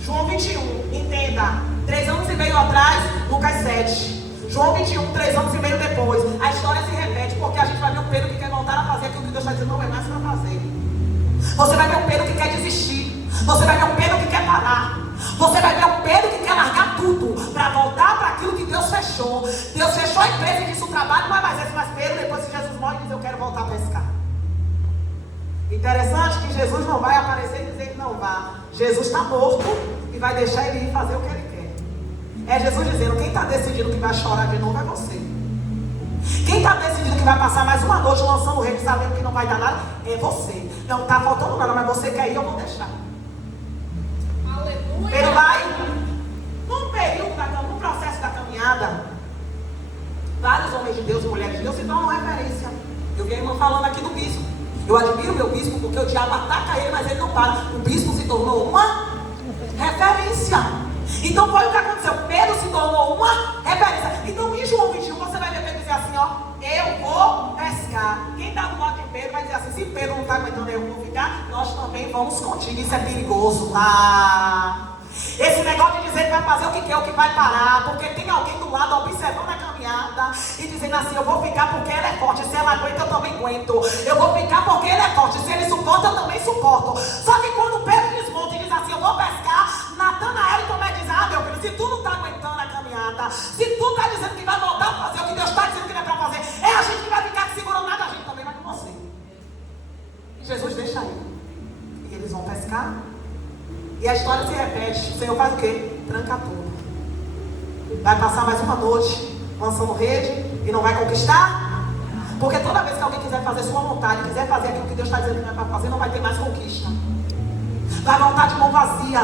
João 21, entenda, 3 anos e meio atrás, Lucas 7. João 21, 3 anos e meio depois. A história se repete, porque a gente vai ver um Pedro que quer voltar a fazer aquilo que Deus está dizendo não é mais para fazer. Você vai ver um Pedro que quer desistir. Você vai ver um Pedro que quer parar. Você vai ver um Pedro que quer largar tudo para voltar para aquilo que Deus fechou. Deus fechou a empresa e disse o trabalho não é mais esse, mas Pedro, depois que Jesus morre, diz eu quero voltar a pescar. Interessante que Jesus não vai aparecer e dizer que não vá. Jesus está morto e vai deixar ele ir fazer o que ele quer. É Jesus dizendo, quem está decidindo que vai chorar de novo é você. Quem está decidindo que vai passar mais uma noite lançando rede, sabendo que não vai dar nada, é você. Não está faltando nada, mas você quer ir, eu vou deixar. Aleluia. Ele vai, num período, no processo da caminhada, vários homens de Deus e mulheres de Deus se tornam referência. Eu vi a irmã falando aqui do bispo. Eu admiro meu bispo porque o diabo ataca ele, mas ele não para. O bispo se tornou uma referência. Então foi o que aconteceu. Pedro se tornou uma referência. Então em João 21 você vai ver Pedro dizer assim, ó, eu vou pescar. Quem está do lado de Pedro vai dizer assim, se Pedro não está aguentando eu vou ficar, nós também vamos contigo. Isso é perigoso. Esse negócio de dizer que vai fazer o que quer, o que vai parar, porque tem alguém do lado observando a caminhada e dizendo assim, eu vou ficar porque ela é forte, se ela aguenta eu também aguento, eu vou ficar porque ele é forte, se ele suporta eu também suporto. Só que quando Pedro desmonta e diz assim, eu vou pescar, Natanael também diz, meu filho, se tu não está aguentando a caminhada, se tu está dizendo que vai voltar a fazer o que Deus está dizendo que não é para fazer, é a gente que vai ficar segurando nada, a gente também vai com você. E Jesus deixa aí. E eles vão pescar. E a história se repete. O Senhor faz o quê? Tranca tudo. Vai passar mais uma noite lançando rede e não vai conquistar? Porque toda vez que alguém quiser fazer sua vontade, quiser fazer aquilo que Deus está dizendo que não é para fazer, não vai ter mais conquista. Vai voltar de mão vazia.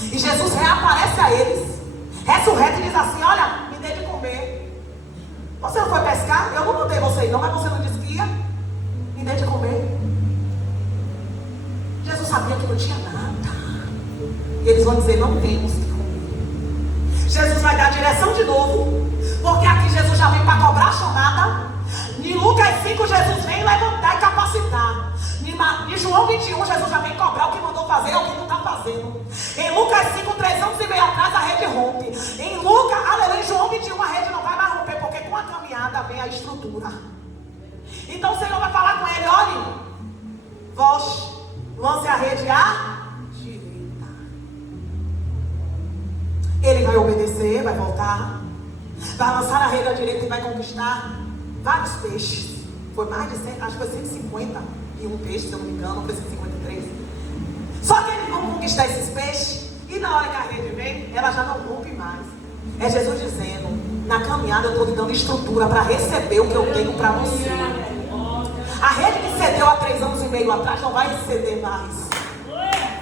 E Jesus reaparece a eles, ressurreto, e diz assim, olha, me dê de comer. Você não foi pescar? Eu não mandei você ir não, mas você não disse que ia? Me dê de comer. Jesus sabia que não tinha nada. E eles vão dizer, não temos que comer. Jesus vai dar direção de novo, porque aqui Jesus já vem para cobrar a chamada. Em Lucas 5, Jesus vem levantar e capacitar. Em João 21, Jesus já vem cobrar o que mandou fazer ou o que não está fazendo. Em Lucas 5, 3 anos e meio atrás, a rede rompe. Em João 21, a rede não vai mais romper, porque com a caminhada vem a estrutura. Então o Senhor vai falar com ele, olhe, volte, lance a rede à direita. Ele vai obedecer, vai voltar, vai lançar a rede à direita e vai conquistar vários peixes. Foi mais de 100, acho que foi 150 e um peixe, se eu não me engano, foi 153. Só que eles vão conquistar esses peixes e na hora que a rede vem, ela já não rompe mais. É Jesus dizendo, na caminhada eu estou lhe dando estrutura para receber o que eu tenho para você. A rede que cedeu há 3 anos e meio atrás não vai ceder mais.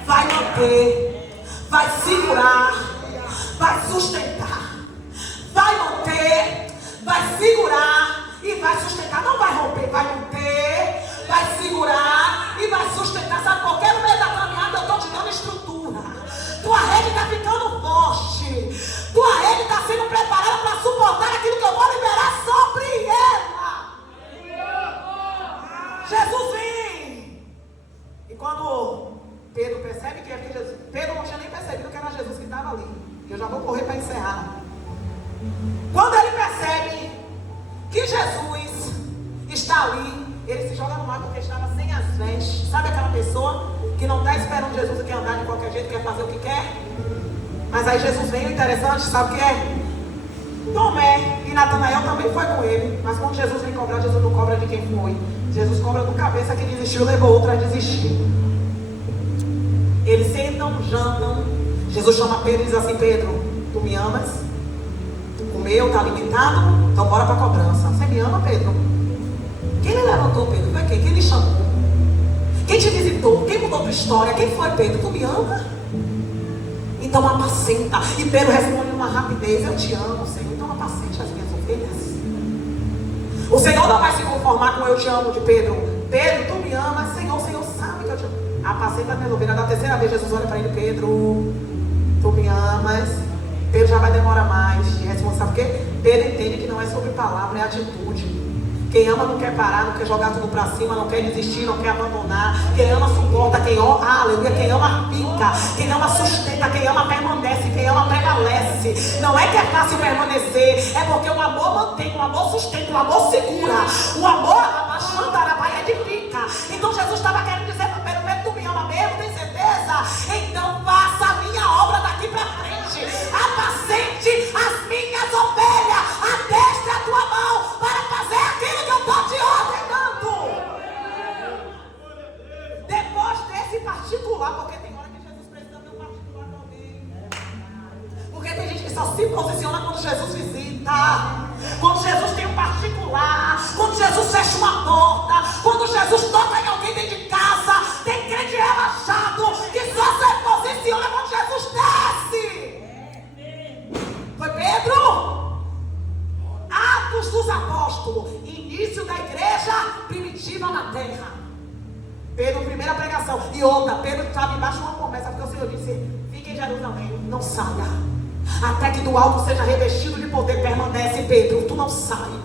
Vai manter, vai segurar, vai sustentar, vai manter, vai segurar e vai sustentar. Não vai romper, vai manter, vai segurar e vai sustentar. Sabe por quê? No meio da caminhada eu estou te dando estrutura. Tua rede está ficando forte. Tua rede está sendo preparada para suportar aquilo que eu vou liberar sobre ela. Jesus vem. E quando Pedro percebe que é que Jesus, Pedro não tinha nem percebido que era Jesus que estava ali. Eu já vou correr para encerrar. Quando ele percebe que Jesus está ali, ele se joga no mar porque estava sem as vestes. Sabe aquela pessoa que não está esperando Jesus e quer andar de qualquer jeito, quer fazer o que quer? Mas aí Jesus veio, interessante, sabe o que é? Tomé e Natanael também foi com ele. Mas quando Jesus vem cobrar, Jesus não cobra de quem foi. Jesus cobra do cabeça que desistiu, levou outro a desistir. Eles sentam, jantam. Jesus chama Pedro e diz assim: Pedro, tu me amas? Tu comeu, está alimentado? Então bora para a cobrança. Você me ama, Pedro? Quem lhe levantou, Pedro? Foi quem? Quem lhe chamou? Quem te visitou? Quem mudou tua história? Quem foi, Pedro? Tu me ama? Então apacenta. E Pedro responde numa rapidez: eu te amo, Senhor. Então apacente as minhas ovelhas. O Senhor não vai se conformar com eu te amo de Pedro. Pedro, tu me amas, Senhor. O Senhor sabe que eu te amo. Apacenta as minhas ovelhas. Da terceira vez Jesus olha para ele: Pedro, tu me amas. Pedro já vai demorar mais. E responde: sabe por quê? Pedro entende que não é sobre palavra, é atitude. Quem ama não quer parar, não quer jogar tudo para cima, não quer desistir, não quer abandonar. Quem ama suporta, quem ama, aleluia, quem ama fica, quem ama sustenta, quem ama permanece, quem ama prevalece. Não é que é fácil permanecer, é porque o amor mantém, o amor sustenta, o amor segura, o amor vai edifica. Então Jesus estava querendo dizer para Pedro: Pedro, tu me ama mesmo, tem certeza? Então faça a minha obra daqui para frente, apacente as minhas ovelhas, adestre a tua mão para fazer aquilo que eu estou te ordenando. Depois desse particular, porque tem hora que Jesus precisa ter um particular também. Porque tem gente que só se posiciona quando Jesus visita, quando Jesus tem um particular, quando Jesus fecha uma porta, quando Jesus toca em alguém dentro de casa. Tem crente relaxado que só se posiciona quando Jesus desce. Foi Pedro? Atos dos Apóstolos, início da igreja primitiva na terra. Pedro, primeira pregação. E outra, Pedro estava embaixo de uma promessa, porque o Senhor disse: fique em Jerusalém, não saia, até que do alto seja revestido de poder. Permanece, Pedro, tu não sai.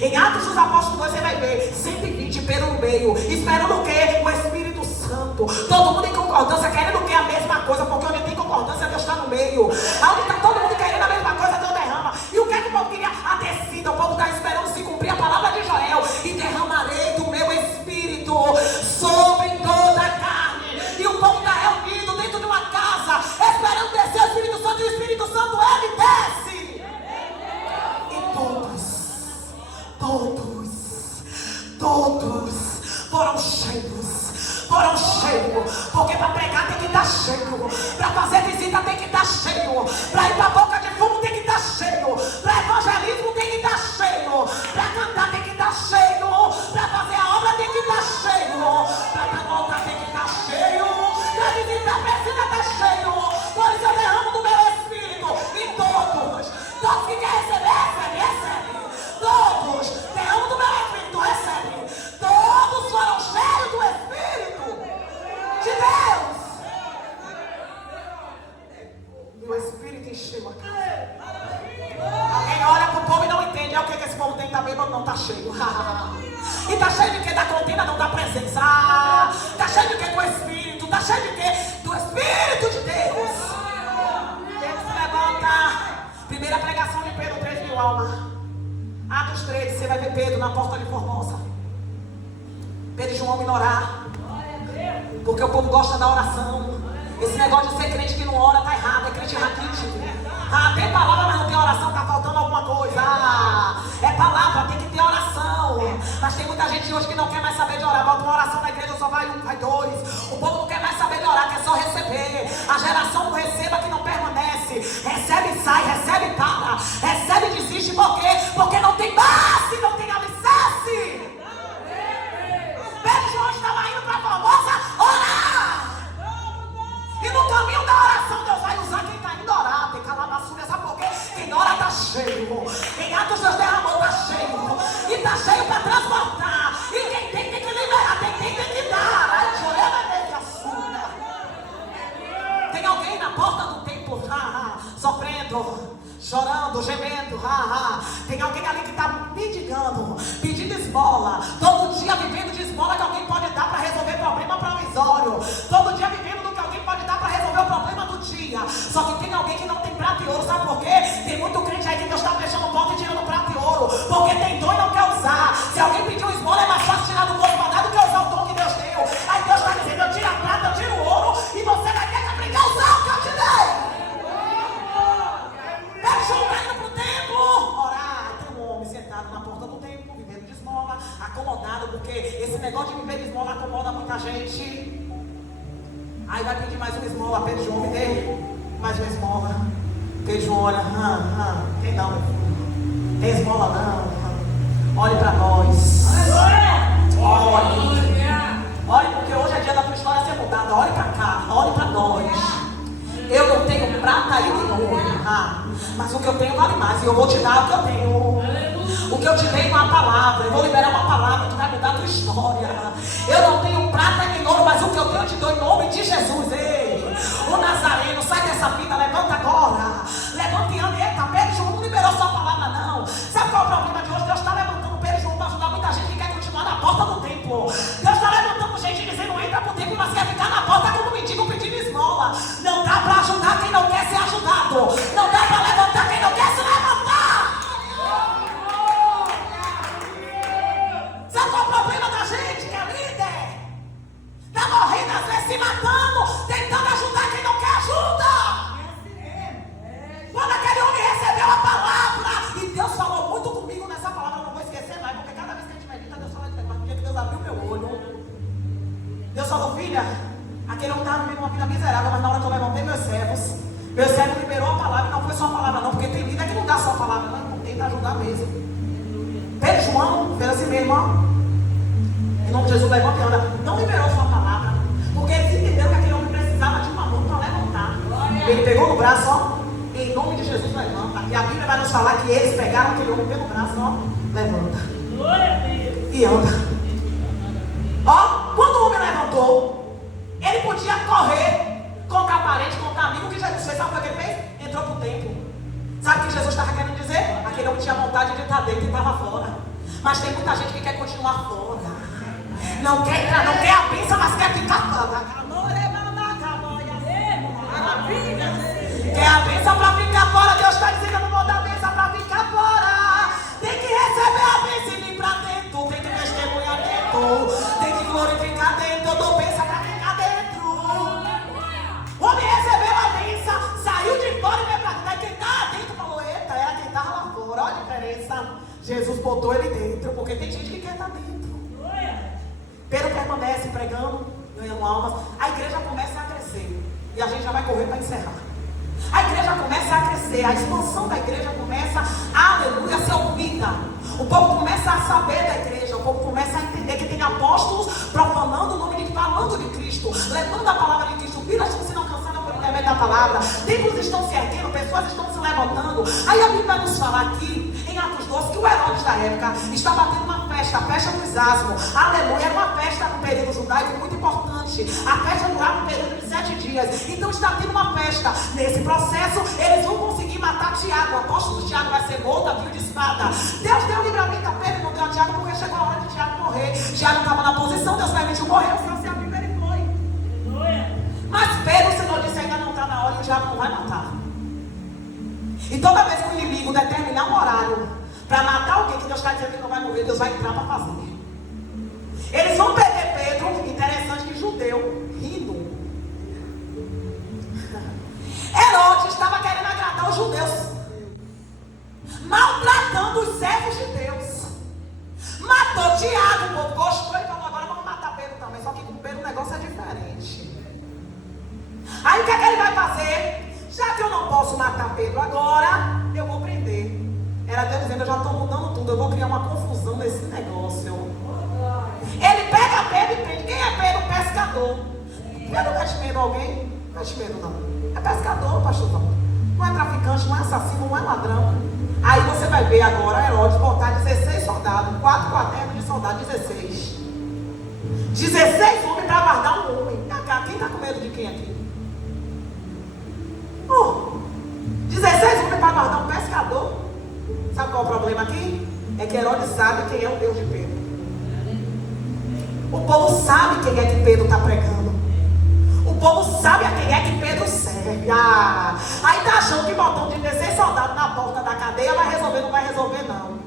Em Atos dos Apóstolos 2 você vai ver 120, Pedro no meio, esperando o quê? O Espírito Santo. Todo mundo em concordância, querendo o quê? A mesma coisa, porque onde tem concordância, Deus está no meio. Onde está todo mundo querendo a mesma coisa, Deus derrama. E o que é que o povo queria? A descida. O povo está esperando se cumprir a palavra de Joel: e derramarei do meu Espírito sobre toda a carne. E o povo está reunido dentro de uma casa, esperando descer o Espírito Santo. E o Espírito Santo, ele desce. E todos foram cheios, porque para pregar tem que estar cheio, para fazer visita tem que estar cheio, para ir para a boca de fumo tem que estar cheio, para evangelismo tem que estar cheio, para cantar tem que estar cheio, para fazer a obra tem que estar cheio, para voltar tem que estar cheio, para visitar precisa estar cheio. Por isso eu derramo do meu Espírito e todos que querem receber, recebe. Todos, derramo do meu Espírito, recebe. Todos foram cheios do Espírito de Deus. Meu Espírito encheu a casa. Alguém olha para o povo e não entende. É o que esse povo tem, está bêbado, não está cheio. E está cheio de quê? Da contenda, não da presença. Está cheio de quê? Do Espírito. Está cheio de quê? Do Espírito de Deus. Deus se levanta. Primeira pregação de Pedro, 3.000 almas. Atos 3, você vai ver Pedro na porta de Formosa. Pedro de um homem orar. Porque o povo gosta da oração. Esse negócio de ser crente que não ora está errado, é crente raquítico. Tem palavra, mas não tem oração, está faltando alguma coisa. É palavra, tem que ter oração. Mas tem muita gente hoje que não quer mais saber de orar. Bota uma oração na igreja, só vai um, vai dois. O povo não quer mais saber de orar, quer só receber. A geração não receba que não permanece. Recebe e sai, recebe e para. Recebe e desiste, por quê? Porque não tem base, não tem alicerce. Pedro João estava indo para Formosa orar. E no caminho da oração, Deus vai usar quem está indo orar. Tem calabasura, sabe por quê? Quem ora está cheio. Em Atos Deus derramou, está cheio. E está cheio para transportar. E quem tem que liberar, tem que dar. Aí chorando é açúcar. Tem alguém na porta do templo, sofrendo, chorando, gemendo, Tem alguém ali que está mendigando, pedindo esmola. Todo dia vivendo de esmola que alguém pode dar para resolver problema provisório. Todo dia vivendo do que alguém pode dar para resolver o problema do dia. Só que tem alguém que não tem prata e ouro, sabe por quê? Tem muito crente aí que Deus está fechando porta e tirando prata e ouro, porque tem dom e não quer usar. Se alguém pediu esmola, é mais fácil tirar do corpo para dar do que usar o dom que Deus deu. Aí Deus está dizendo: eu tiro a prata, eu tiro o ouro, e você vai ter que aprender a usar o que eu te dei. Aí vai pedir mais uma esmola. Pedro, homem dele. Mais uma esmola. Pedro olha. Tem não, meu filho. Tem esmola não. Olhe para nós. Olhe, porque hoje é dia da tua história ser mudada. Olhe para cá. Olhe para nós. Eu não tenho prata e nem ouro. Mas o que eu tenho vale mais. E eu vou te dar o que eu tenho. O que eu te dei é uma palavra. Eu vou liberar uma palavra que vai mudar a tua história. Eu não tenho prata nem ouro, mas o que eu tenho eu te dou em nome de Jesus. Ei, o Nazareno, sai dessa vida, levanta agora. Levanta e anda. Eita, Pedro João não liberou sua palavra, não. Sabe qual é o problema de hoje? Deus está levantando Pedro João para ajudar muita gente que quer continuar na porta do templo. Deus está levantando gente dizendo: entra pro templo, mas quer ficar na porta como mendigo pedindo esmola. Não dá para ajudar quem não quer ser ajudado. Não dá para levantar quem não quer se levantar. Sabe qual é o problema da gente que é líder? Está morrendo, às vezes se matando, tentando ajudar quem não quer ajuda. Quando aquele homem recebeu a palavra, e Deus falou muito comigo nessa palavra, eu não vou esquecer mais, porque cada vez que a gente medita, Deus fala de mas no dia que Deus abriu meu olho, Deus falou: filha, aquele homem estava vivendo uma vida miserável, mas na hora que eu levantei meus servos liberou a palavra, e não foi só a palavra não, porque tem líder que não dá só a palavra, não tenta ajudar mesmo. Pedro João fez assim mesmo, ó. Em nome de Jesus, levanta e anda. Não liberou sua palavra, porque eles entenderam que aquele homem precisava de uma mão para levantar. Ele pegou no braço, ó. Em nome de Jesus, levanta. E a Bíblia vai nos falar que eles pegaram aquele homem pelo braço, ó. Levanta. E anda. Ó, quando o homem levantou, ele podia correr, contar parente, contar amigo. O que Jesus fez? Sabe o que ele fez? Entrou pro templo. Sabe o que Jesus estava querendo dizer? Aquele homem tinha vontade de estar dentro e estava fora. Mas tem muita gente que quer continuar fora. Não quer entrar, não quer a bênção, mas quer ficar fora. Quer a bênção para ficar fora. Deus está dizendo: eu não vou dar a bênção para ficar fora. Tem que receber a bênção e vir para dentro. Tem que testemunhar dentro. Tem que glorificar dentro. Eu dou bênção para ficar dentro. O homem recebeu a bênção, saiu de fora e veio para dentro. Aí quem estava dentro falou: eita, era quem estava lá fora. Olha a diferença. Jesus botou ele dentro, porque tem gente que quer estar dentro. Pedro permanece pregando, ganhando almas. A igreja começa a crescer. E a gente já vai correr para encerrar. A igreja começa a crescer. A expansão da igreja começa, aleluia, a ser ouvida. O povo começa a saber da igreja. O povo começa a entender que tem apóstolos profanando o nome de Cristo, falando de Cristo, levando a palavra de Cristo. Vidas estão sendo alcançadas por intermédio da palavra. Templos estão se erguendo, pessoas estão se levantando. Aí a Bíblia vai nos falar aqui, em Atos 12, que o Herodes da época está batendo uma festa, a festa dos asmos. Aleluia, era uma festa no período judaico muito importante. A festa durava um período de 7 dias. Então está tendo uma festa. Nesse processo, eles vão conseguir matar Tiago. O apóstolo Tiago vai ser morto a fio de espada. Deus deu livramento a Pedro e não deu a Tiago, porque chegou a hora de Tiago morrer. Tiago estava na posição, Deus permitiu morrer. O Senhor se abriu, ele foi. Mas Pedro, o Senhor disse: ainda não está na hora e o diabo não vai matar. E toda vez que o inimigo determinar um horário para matar alguém que Deus está dizendo que não vai morrer, Deus vai entrar para fazer. Eles vão perder Pedro. Interessante que judeu, rindo. Herodes estava querendo agradar os judeus, maltratando os servos de Deus. Matou Tiago, o povo gostou e falou: agora vamos matar Pedro também. Só que com Pedro o negócio é diferente. Aí o que é que ele vai fazer? Já que eu não posso matar Pedro agora, eu vou prender. Era Deus dizendo: eu já estou mudando tudo, eu vou criar uma confusão nesse negócio. Ele pega Pedro e prende. Quem é Pedro? Pescador. Pedro mete medo a alguém? Não mete medo não. É pescador, pastorzão. Não é traficante, não é assassino, não é ladrão. Aí você vai ver agora Herodes botar 16 soldados, 4 quaternos de soldados, 16. 16 homens para guardar um homem. Quem está com medo de quem aqui? 16 homens para guardar um pescador. Sabe qual é o problema aqui? É que Herodes sabe quem é o Deus de Pedro. O povo sabe quem é que Pedro está pregando. O povo sabe a quem é que Pedro serve. Aí está achando que botando 16 soldados na porta da cadeia vai resolver, não vai resolver não.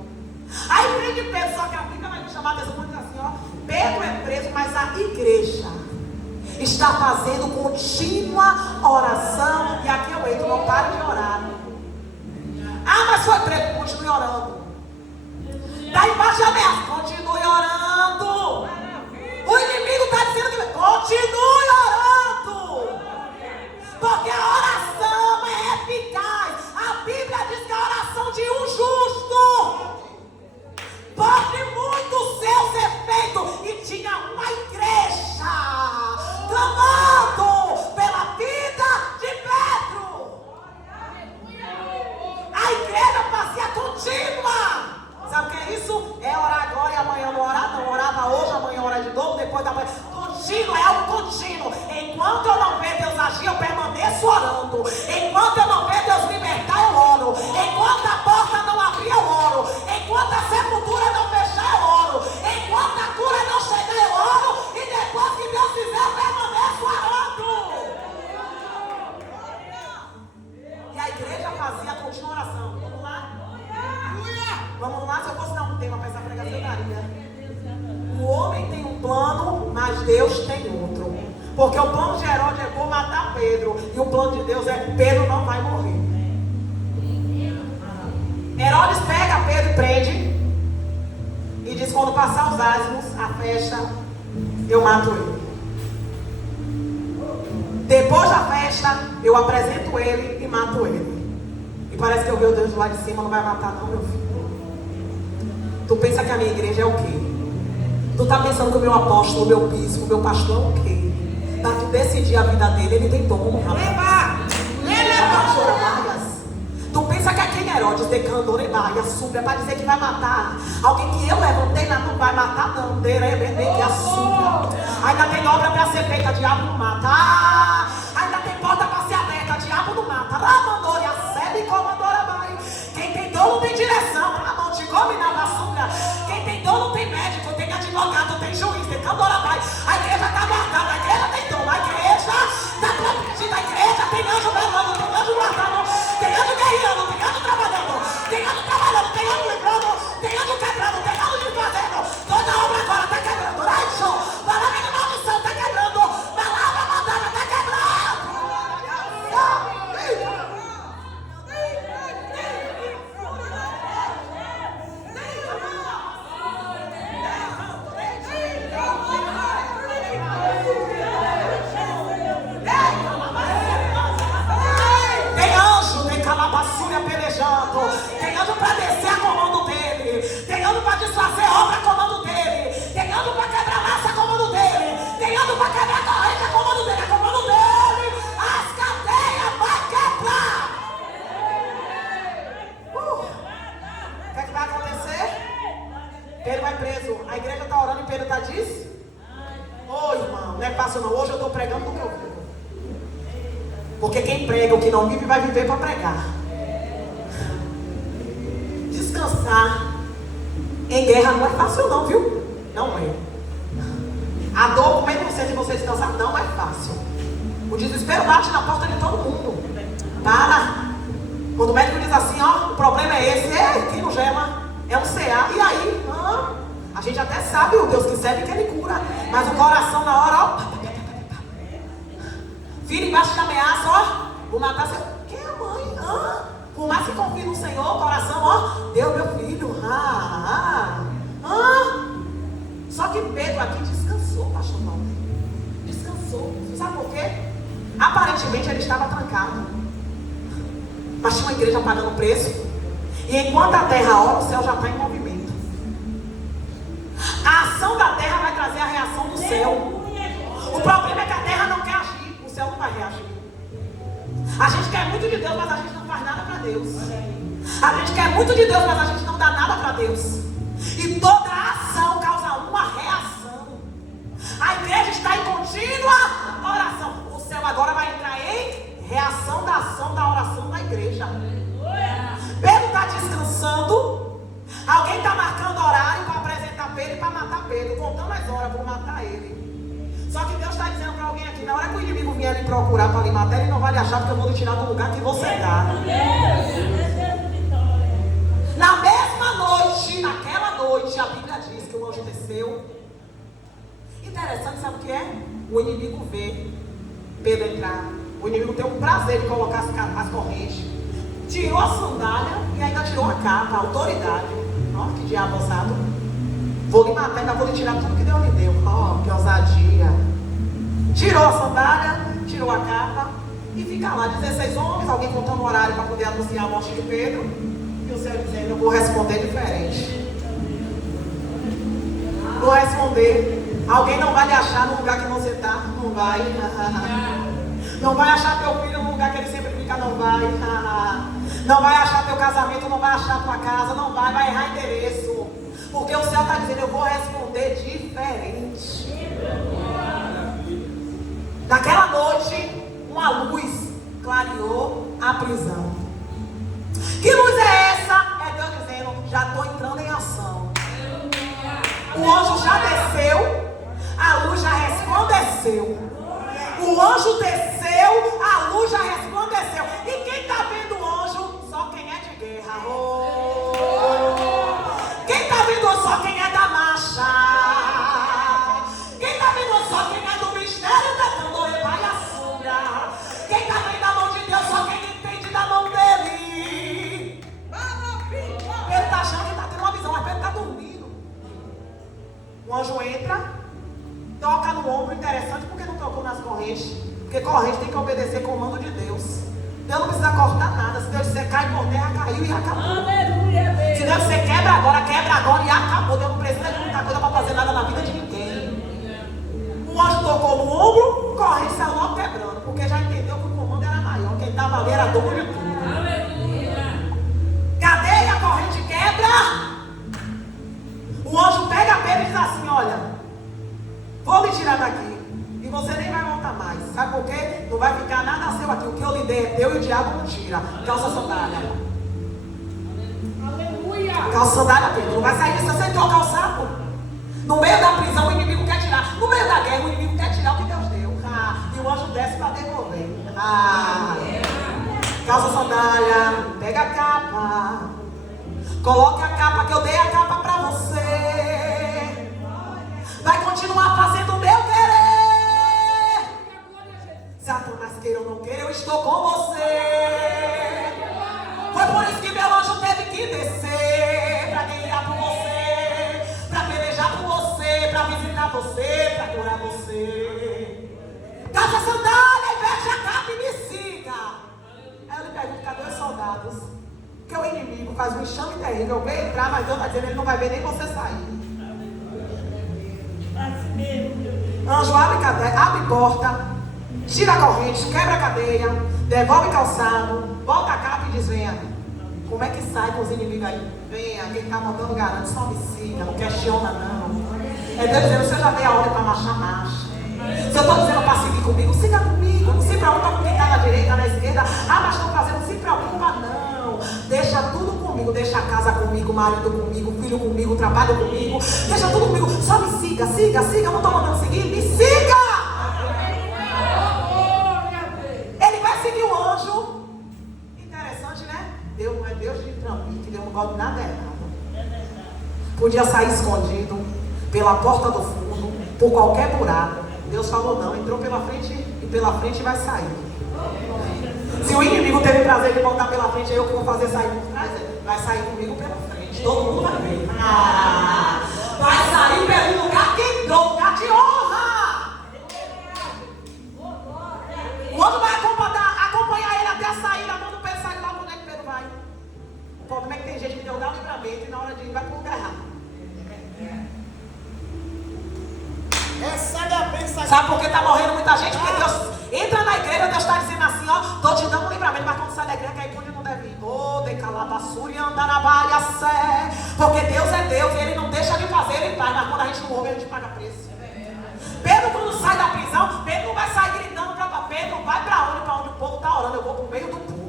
Aí prende Pedro, só que a Bíblia vai me chamar a atenção e diz assim, ó: Pedro é preso, mas a igreja está fazendo contínua oração. E aqui eu entro, não pare de orar. Mas foi preso, continue orando. Está embaixo ameaça, continue orando. O inimigo está dizendo que continue orando. orando. Enquanto eu não ver Deus libertar, eu oro. Enquanto a porta não abrir, eu oro. Enquanto a sepultura não fechar, eu oro. Enquanto a cura não chegar, eu oro. E depois que Deus fizer, eu permaneço orando. E a igreja fazia a contínua oração. Vamos lá? Vamos lá, se eu fosse dar um tema para essa pregação, eu daria. O homem tem um plano, mas Deus tem outro. Porque o plano de Herodes é por matar Pedro. E o plano de Deus é Pedro não vai morrer. Herodes pega Pedro e prende. E diz: quando passar os ázimos, a festa, eu mato ele. Depois da festa, eu apresento ele e mato ele. E parece que eu vi o Deus de lá de cima, não vai matar não, meu filho. Tu pensa que a minha igreja é o quê? Tu tá pensando que o meu apóstolo, o meu bispo, o meu pastor é o quê? Pra tu decidir a vida dele, ele tem dono, rapaz. Tu pensa que aqui em Herodes decandou e assume, é pra dizer que vai matar alguém que eu levantei lá, não vai matar não. Ainda tem obra pra ser feita, diabo não mata. Ainda tem porta pra ser aberta, diabo não mata. Ramandori, a sebe e comandora vai. Quem tem dono tem direção, Ramonte, combinada súbia. Quem tem dono tem médico, tem advogado, tem juiz, tem candora vai. A igreja tá guardada, a igreja tem dono, a igreja tá protegida, a igreja tem anjo velando, tem anjo guardando, tem anjo guerreando, tem anjo trabalhando, tem anjo trabalhando, tem anjo livrando, tem anjo quebrando, tem anjo desfazendo. Toda obra agora tá quebrando, Raixo, palavra de maldição tá quebrando, palavra mandada tá quebrando. Tem anjo, tem calabaçúria pelejando, tem anjo para descer a comando dele, tem anjo para desfazer obra a comando dele, tem anjo para quebrar massa a comando dele, tem anjo para quebrar corrente a comando dele, a comando dele, as cadeias vai quebrar. O que é que vai acontecer? Pedro vai preso, a igreja está orando e Pedro está diz? Ô irmão, não é fácil não, hoje eu estou pregando no que eu vivo. Porque quem prega o que não vive vai viver para pregar. Descansar em guerra não é fácil não, viu? Não é. A dor, como é que você, se você descansar, não é fácil. O desespero bate na porta de todo mundo. Para. Quando o médico diz assim, ó, o problema é esse, quem não gema é um CA. E aí? A gente até sabe o Deus que serve que ele cura. Mas o coração na hora, ó. Filho embaixo de ameaça, ó. Vou matar seu. Quem é a mãe? Por mais que confie no Senhor, o coração, ó. Deu meu filho. Só que Pedro aqui descansou, pastor Paulo. Descansou. Sabe por quê? Aparentemente ele estava trancado. Mas tinha uma igreja pagando preço. E enquanto a terra ora, o céu já está em movimento. A ação da terra vai trazer a reação do céu. O problema é que a terra não quer agir. O céu não vai reagir. A gente quer muito de Deus, mas a gente não faz nada para Deus. A gente quer muito de Deus, mas a gente não dá nada para Deus. E toda ação causa uma reação. A igreja está em contínua oração. O céu agora vai entrar em reação da ação da oração da igreja. Pedro está descansando. Alguém está marcando horário para apresentar Pedro e para matar Pedro. Contando as horas, vou matar ele. Só que Deus está dizendo para alguém aqui, na hora que o inimigo vier me procurar para lhe matar, ele não vai lhe achar, porque eu vou lhe tirar do lugar que você está. Na mesma noite, naquela noite, a Bíblia diz que o anjo desceu. Interessante, sabe o que é? O inimigo vê Pedro entrar. O inimigo tem um prazer de colocar as correntes. Tirou a sandália e ainda tirou a capa, a autoridade. Ó, que diabo ousado. Vou lhe matar, ainda vou lhe tirar tudo que Deus lhe deu. Ó, que ousadia. Tirou a sandália, tirou a capa e fica lá, 16 homens, alguém contando o horário para poder anunciar a morte de Pedro. E o Senhor dizendo, eu vou responder diferente. Vou responder. Alguém não vai lhe achar no lugar que você está? Não vai. Não vai achar teu filho no lugar que ele sempre fica? Não vai. Não vai achar teu casamento, não vai achar tua casa, não vai, vai errar endereço. Porque o céu está dizendo, eu vou responder diferente. Naquela noite, uma luz clareou a prisão. Que luz é essa? É Deus dizendo, já estou entrando em ação. O anjo já desceu, a luz já resplandeceu. O anjo desceu, a luz já resplandeceu. E quem está vendo o anjo? Só quem é de guerra. Quem está vendo só quem é da marcha? Quem está vendo só quem é do mistério da Candore vai a sombra? Quem está vendo a mão de Deus só quem entende da mão dele? Ele está achando que está tendo uma visão, mas ele está dormindo. O anjo entra, toca no ombro, interessante porque não tocou nas correntes. Porque corrente tem que obedecer comando de Deus. Deus não precisa cortar nada. Se Deus disser cai por terra, caiu e acabou. Aleluia, Deus. Se Deus disser quebra agora e acabou. Deus não precisa de muita coisa para fazer nada na vida de ninguém. O anjo tocou no ombro, corrente saiu logo quebrando. Porque já entendeu que o comando era maior. Quem estava ali era dono de tudo. Aleluia. Cadeia, a corrente quebra. O anjo pega a Pedro e diz assim, olha, vou lhe tirar daqui. E você nem vai voltar mais. Sabe por quê? Não vai ficar nada seu aqui. O que eu lhe dei é teu e o diabo não tira. Calça sandália. Aleluia. Calça sandália, Pedro. Não vai sair disso. Você entrou calçado. No meio da prisão o inimigo quer tirar. No meio da guerra o inimigo quer tirar o que Deus deu. E o anjo desce para devolver. Calça sandália. Pega a capa. Coloque a capa que eu dei a capa para você. Vai continuar fazendo o meu querer. Satanás queira ou não queira, eu estou com você. Foi por isso que meu anjo teve que descer para guiar por você, para pelejar por você, para visitar você, para curar você. Calça a sandália e veste a capa e me siga. Aí eu lhe pergunto, cadê os soldados? Porque o inimigo faz um enxame terrível. Eu vou entrar, mas Deus está dizendo, ele não vai ver nem você sair. Anjo abre cadeia, abre porta, tira a corrente, quebra a cadeia, devolve calçado, volta a capa e diz, venha. Como é que sai com os inimigos aí? Venha, quem está mandando garante, só me siga, não questiona não. É Deus dizendo, se eu já dei a ordem para marchar, marcha. Se eu estou dizendo para seguir comigo, siga comigo. Não se preocupa com quem está na direita, na esquerda. Ah, mas estão fazendo, não se preocupa não. Deixa tudo comigo, deixa a casa comigo, marido comigo, filho comigo, trabalho comigo. Deixa tudo comigo, só me siga, eu não estou mandando seguir, me siga! Ele vai seguir o anjo. Interessante, né? Deus não é Deus de trambique, Deus não gosta de nada errado. Podia sair escondido pela porta do fundo, por qualquer buraco. Deus falou não, entrou pela frente e pela frente vai sair. Se o inimigo teve prazer de voltar pela frente, eu que vou fazer sair por trás, vai sair comigo pela frente. Todo mundo vai ver. Vai sair pelo lugar que entrou, lugar de honra. O outro vai acompanhar ele até a saída. Quando o Pedro sai lá, onde é que Pedro vai? O problema é que tem gente que deu dar o livramento e na hora de ir vai para o lugar errado. Sabe por que está morrendo muita gente? Porque Deus entra na igreja, Deus está dizendo assim, ó, estou te dando um livramento, mas quando sai da igreja, quer ir onde não deve ir. Decalabassuri anda na varia sé. Porque Deus é Deus e Ele não deixa de fazer, Ele faz, mas quando a gente não ouve, a gente paga preço. Pedro, quando sai da prisão, Pedro não vai sair gritando para Pedro, vai para onde o povo está orando. Eu vou para o meio do povo.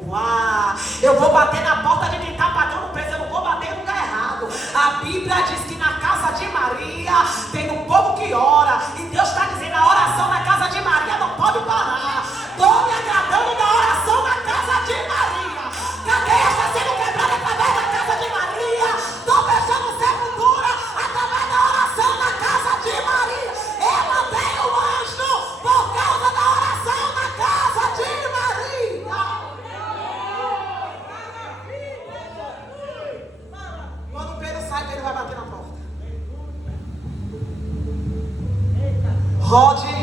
Eu vou bater na porta de quem está pagando o preço, eu não vou bater no lugar errado. A Bíblia diz que na casa de Maria tem um povo que ora. E Deus está dizendo, a oração na casa de Maria não pode parar. Estou me agradando da oração na casa de Maria. Cadeia está sendo quebrada através da casa de Maria. Estou fechando sepultura através da oração na casa de Maria. Eu mandei o anjo por causa da oração na casa de Maria. Quando Pedro sai, Pedro vai bater na porta. Rode,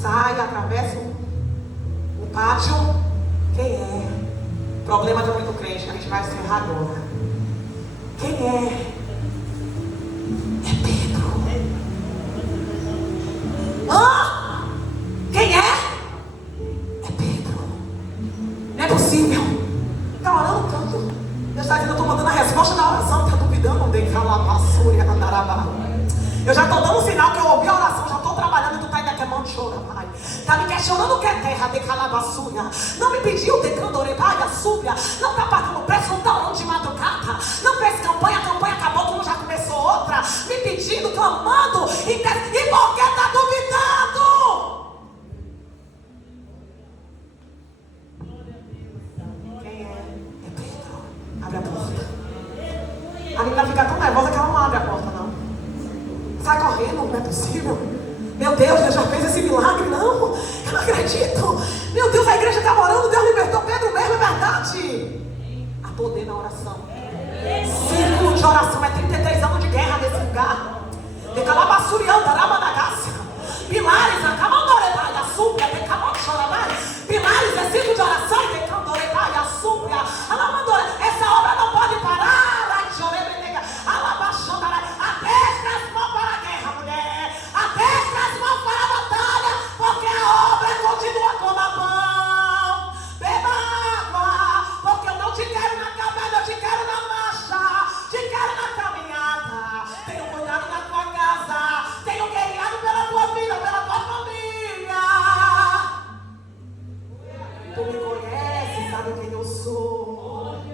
sai, atravessa o pátio. Quem é? Problema de muito crente que a gente vai encerrar agora. Quem é? É Pedro. Hã? Quem é? É Pedro. Não é possível. Está orando tanto. Deus está dizendo, eu estou mandando a resposta da oração. Está duvidando? Onde que fala a vassoura e andará. Eu já estou dando um sinal que eu ouvi a oração, já estou trabalhando e tu está ainda queimando Está me questionando o que é terra de calabassunha. Não me pediu de candorebaia, súbia. Não está pagando preço, não está orando de madrugada. Não fez campanha, a campanha acabou, como já começou outra. Me pedindo, clamando. E por que está duvidando? Quem é? É Pedro. Abre a porta. A menina fica tão nervosa que ela não abre a porta, não. Sai correndo, não é possível. Meu Deus, Deus já fez esse milagre, não. Eu não acredito. Meu Deus, a igreja está orando, Deus libertou Pedro mesmo, é verdade. Há poder na oração. Círculo de oração, é 33 anos de guerra nesse lugar. De calabasurianda, ramanagácia. Pilares, a camandorebaia, súbia, de camanchoramai. Pilares é círculo de oração, de candorebaia, súbia. Alamandora, essa obra não pode parar. Ai, chorebenega, alabaxandarai. Até as mãos para a guerra, mulher. Até as mãos para a batalha, porque a obra continua como a mão. Beba água, porque eu não te quero na caminhada, eu te quero na marcha, te quero na caminhada. Tenho cuidado da tua casa, tenho guerreado pela tua vida, pela tua família. Tu me conhece, sabe quem eu sou.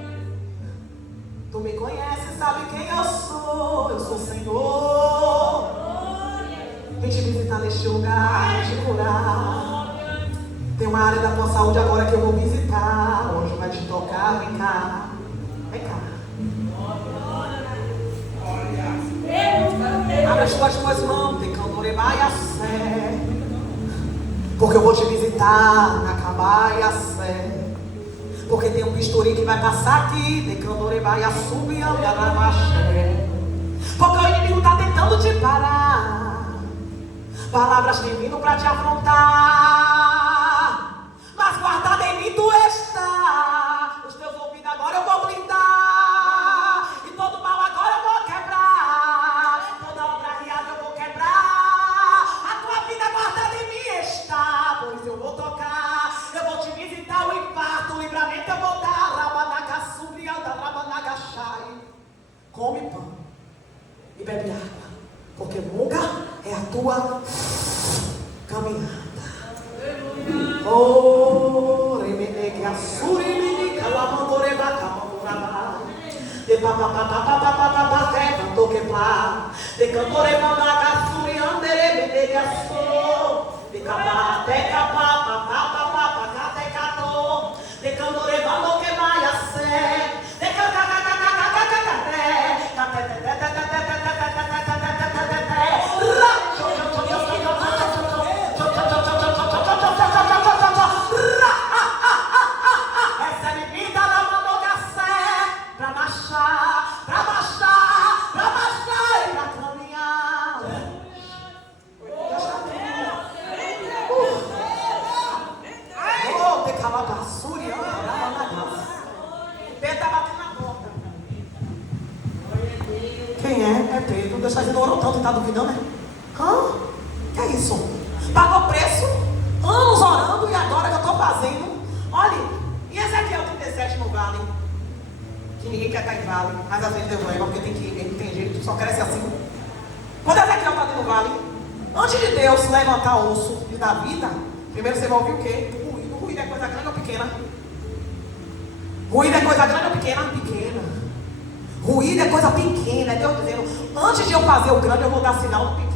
Tu me conhece, sabe quem eu sou. Eu sou o Senhor. Vem te visitar neste lugar, te curar. Tem uma área da tua saúde agora que eu vou visitar. Hoje vai te tocar, vem cá. Vem cá. Abre as tuas mãos, tem candorebaia sé. Porque eu vou te visitar na cabaia sé. Porque tem um bisturi que vai passar aqui, de candorebaia subir, andar na marché. Porque o inimigo está tentando te parar. Palavras têm vindo para te afrontar, mas guardada em mim tu está. Os teus ouvidos agora eu vou blindar, e todo mal agora eu vou quebrar, toda obra riada eu vou quebrar. A tua vida guardada em mim está, por isso eu vou tocar, eu vou te visitar o infarto, o livramento eu vou dar. Rabanagaçurianda, rabanagachai. Come pão e bebe água, porque longa é a tua caminhada. Oh, remenege assuri mini calamandoreba camandoraba. De papapapapapapapapá, toque pá. De cantoreba nagassuri andere menege assou. De capa, de capa, papapapapá, de cato. De cantoreba no que vai a ser. De Deus está dizendo, orou tanto e está duvidando, né? Que é isso? Pagou preço, anos orando, e agora que eu estou fazendo. Olha, e Ezequiel 37 no vale, que ninguém quer estar em vale, mas às vezes Deus leva, porque tem que ir mesmo, tem jeito, só cresce assim. Quando Ezequiel está no vale, antes de Deus levantar o osso e dar vida, primeiro você vai ouvir o quê? Ruído. Ruído é coisa grande ou pequena? Ruído é coisa grande ou pequena? Pequena. Ruído é coisa pequena, é Deus dizendo, antes de eu fazer o grande, eu vou dar sinal no pequeno.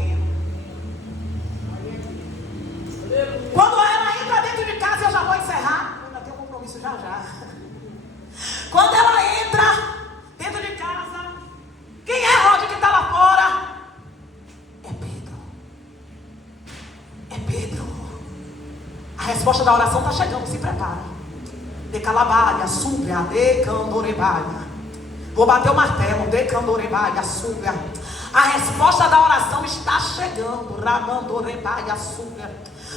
Quando ela entra dentro de casa, eu já vou encerrar. Eu ainda tenho um compromisso já. Quando ela entra dentro de casa, quem é Rod que está lá fora? É Pedro. É Pedro. A resposta da oração está chegando, se prepara. De calabaia, súbia, de candorebaia. Vou bater o martelo, de candorebaia, súbia. A resposta da oração está chegando, rabandorebaia, súbia.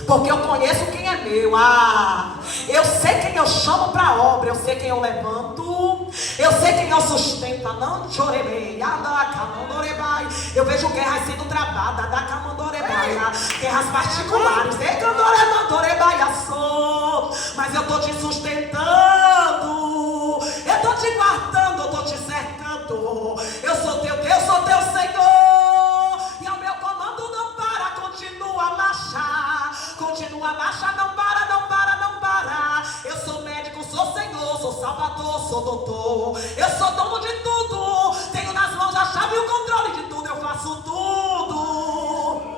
Porque eu conheço quem é meu. Eu sei quem eu chamo para a obra. Eu sei quem eu levanto. Eu sei quem eu sustento. Não chorei. Eu vejo guerras sendo travadas. Da camandorebaia. Guerras particulares. Mas eu estou te sustentando. Eu estou te guardando. Eu estou te cercando. Eu sou teu Deus, sou teu Senhor. E o meu comando não para, continua a marchar. baixa, não para, não para, não para. Eu sou médico, sou Senhor, sou Salvador, sou doutor. Eu sou dono de tudo, tenho nas mãos a chave e o controle de tudo, eu faço tudo.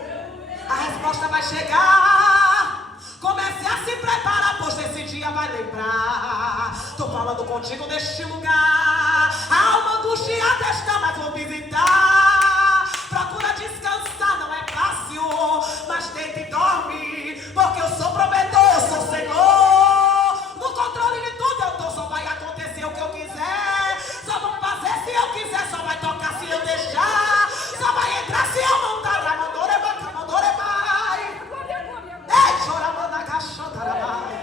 A resposta vai chegar. Comece a se preparar, pois nesse dia vai lembrar. Tô falando contigo neste lugar. A alma angustiada está, mas vou visitar. Procura descansar, não é fácil, mas tenta e dorme, porque eu sou provedor, eu sou Senhor. No controle de tudo eu tô, só vai acontecer o que eu quiser. Só vou fazer se eu quiser, só vai tocar se eu deixar. Só vai entrar se eu montar. Ramandore vai. Ei, choramanda cachotarabai.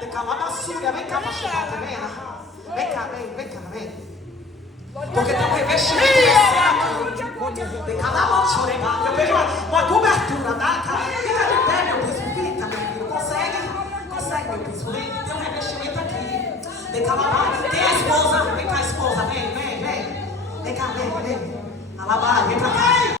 Decalamassúria, vem cá, pastor, também. Vem cá, vem. Porque tem um revestimento certo. Decalama, chorebai. Eu vejo uma cobertura, tá? Fica de pé, meu bispo, fica, meu filho. Consegue, meu bispo. Tem um revestimento aqui. Decalama, tem a esposa. Vem cá, esposa, vem. Vem cá, vem. Alabai, vem pra cá.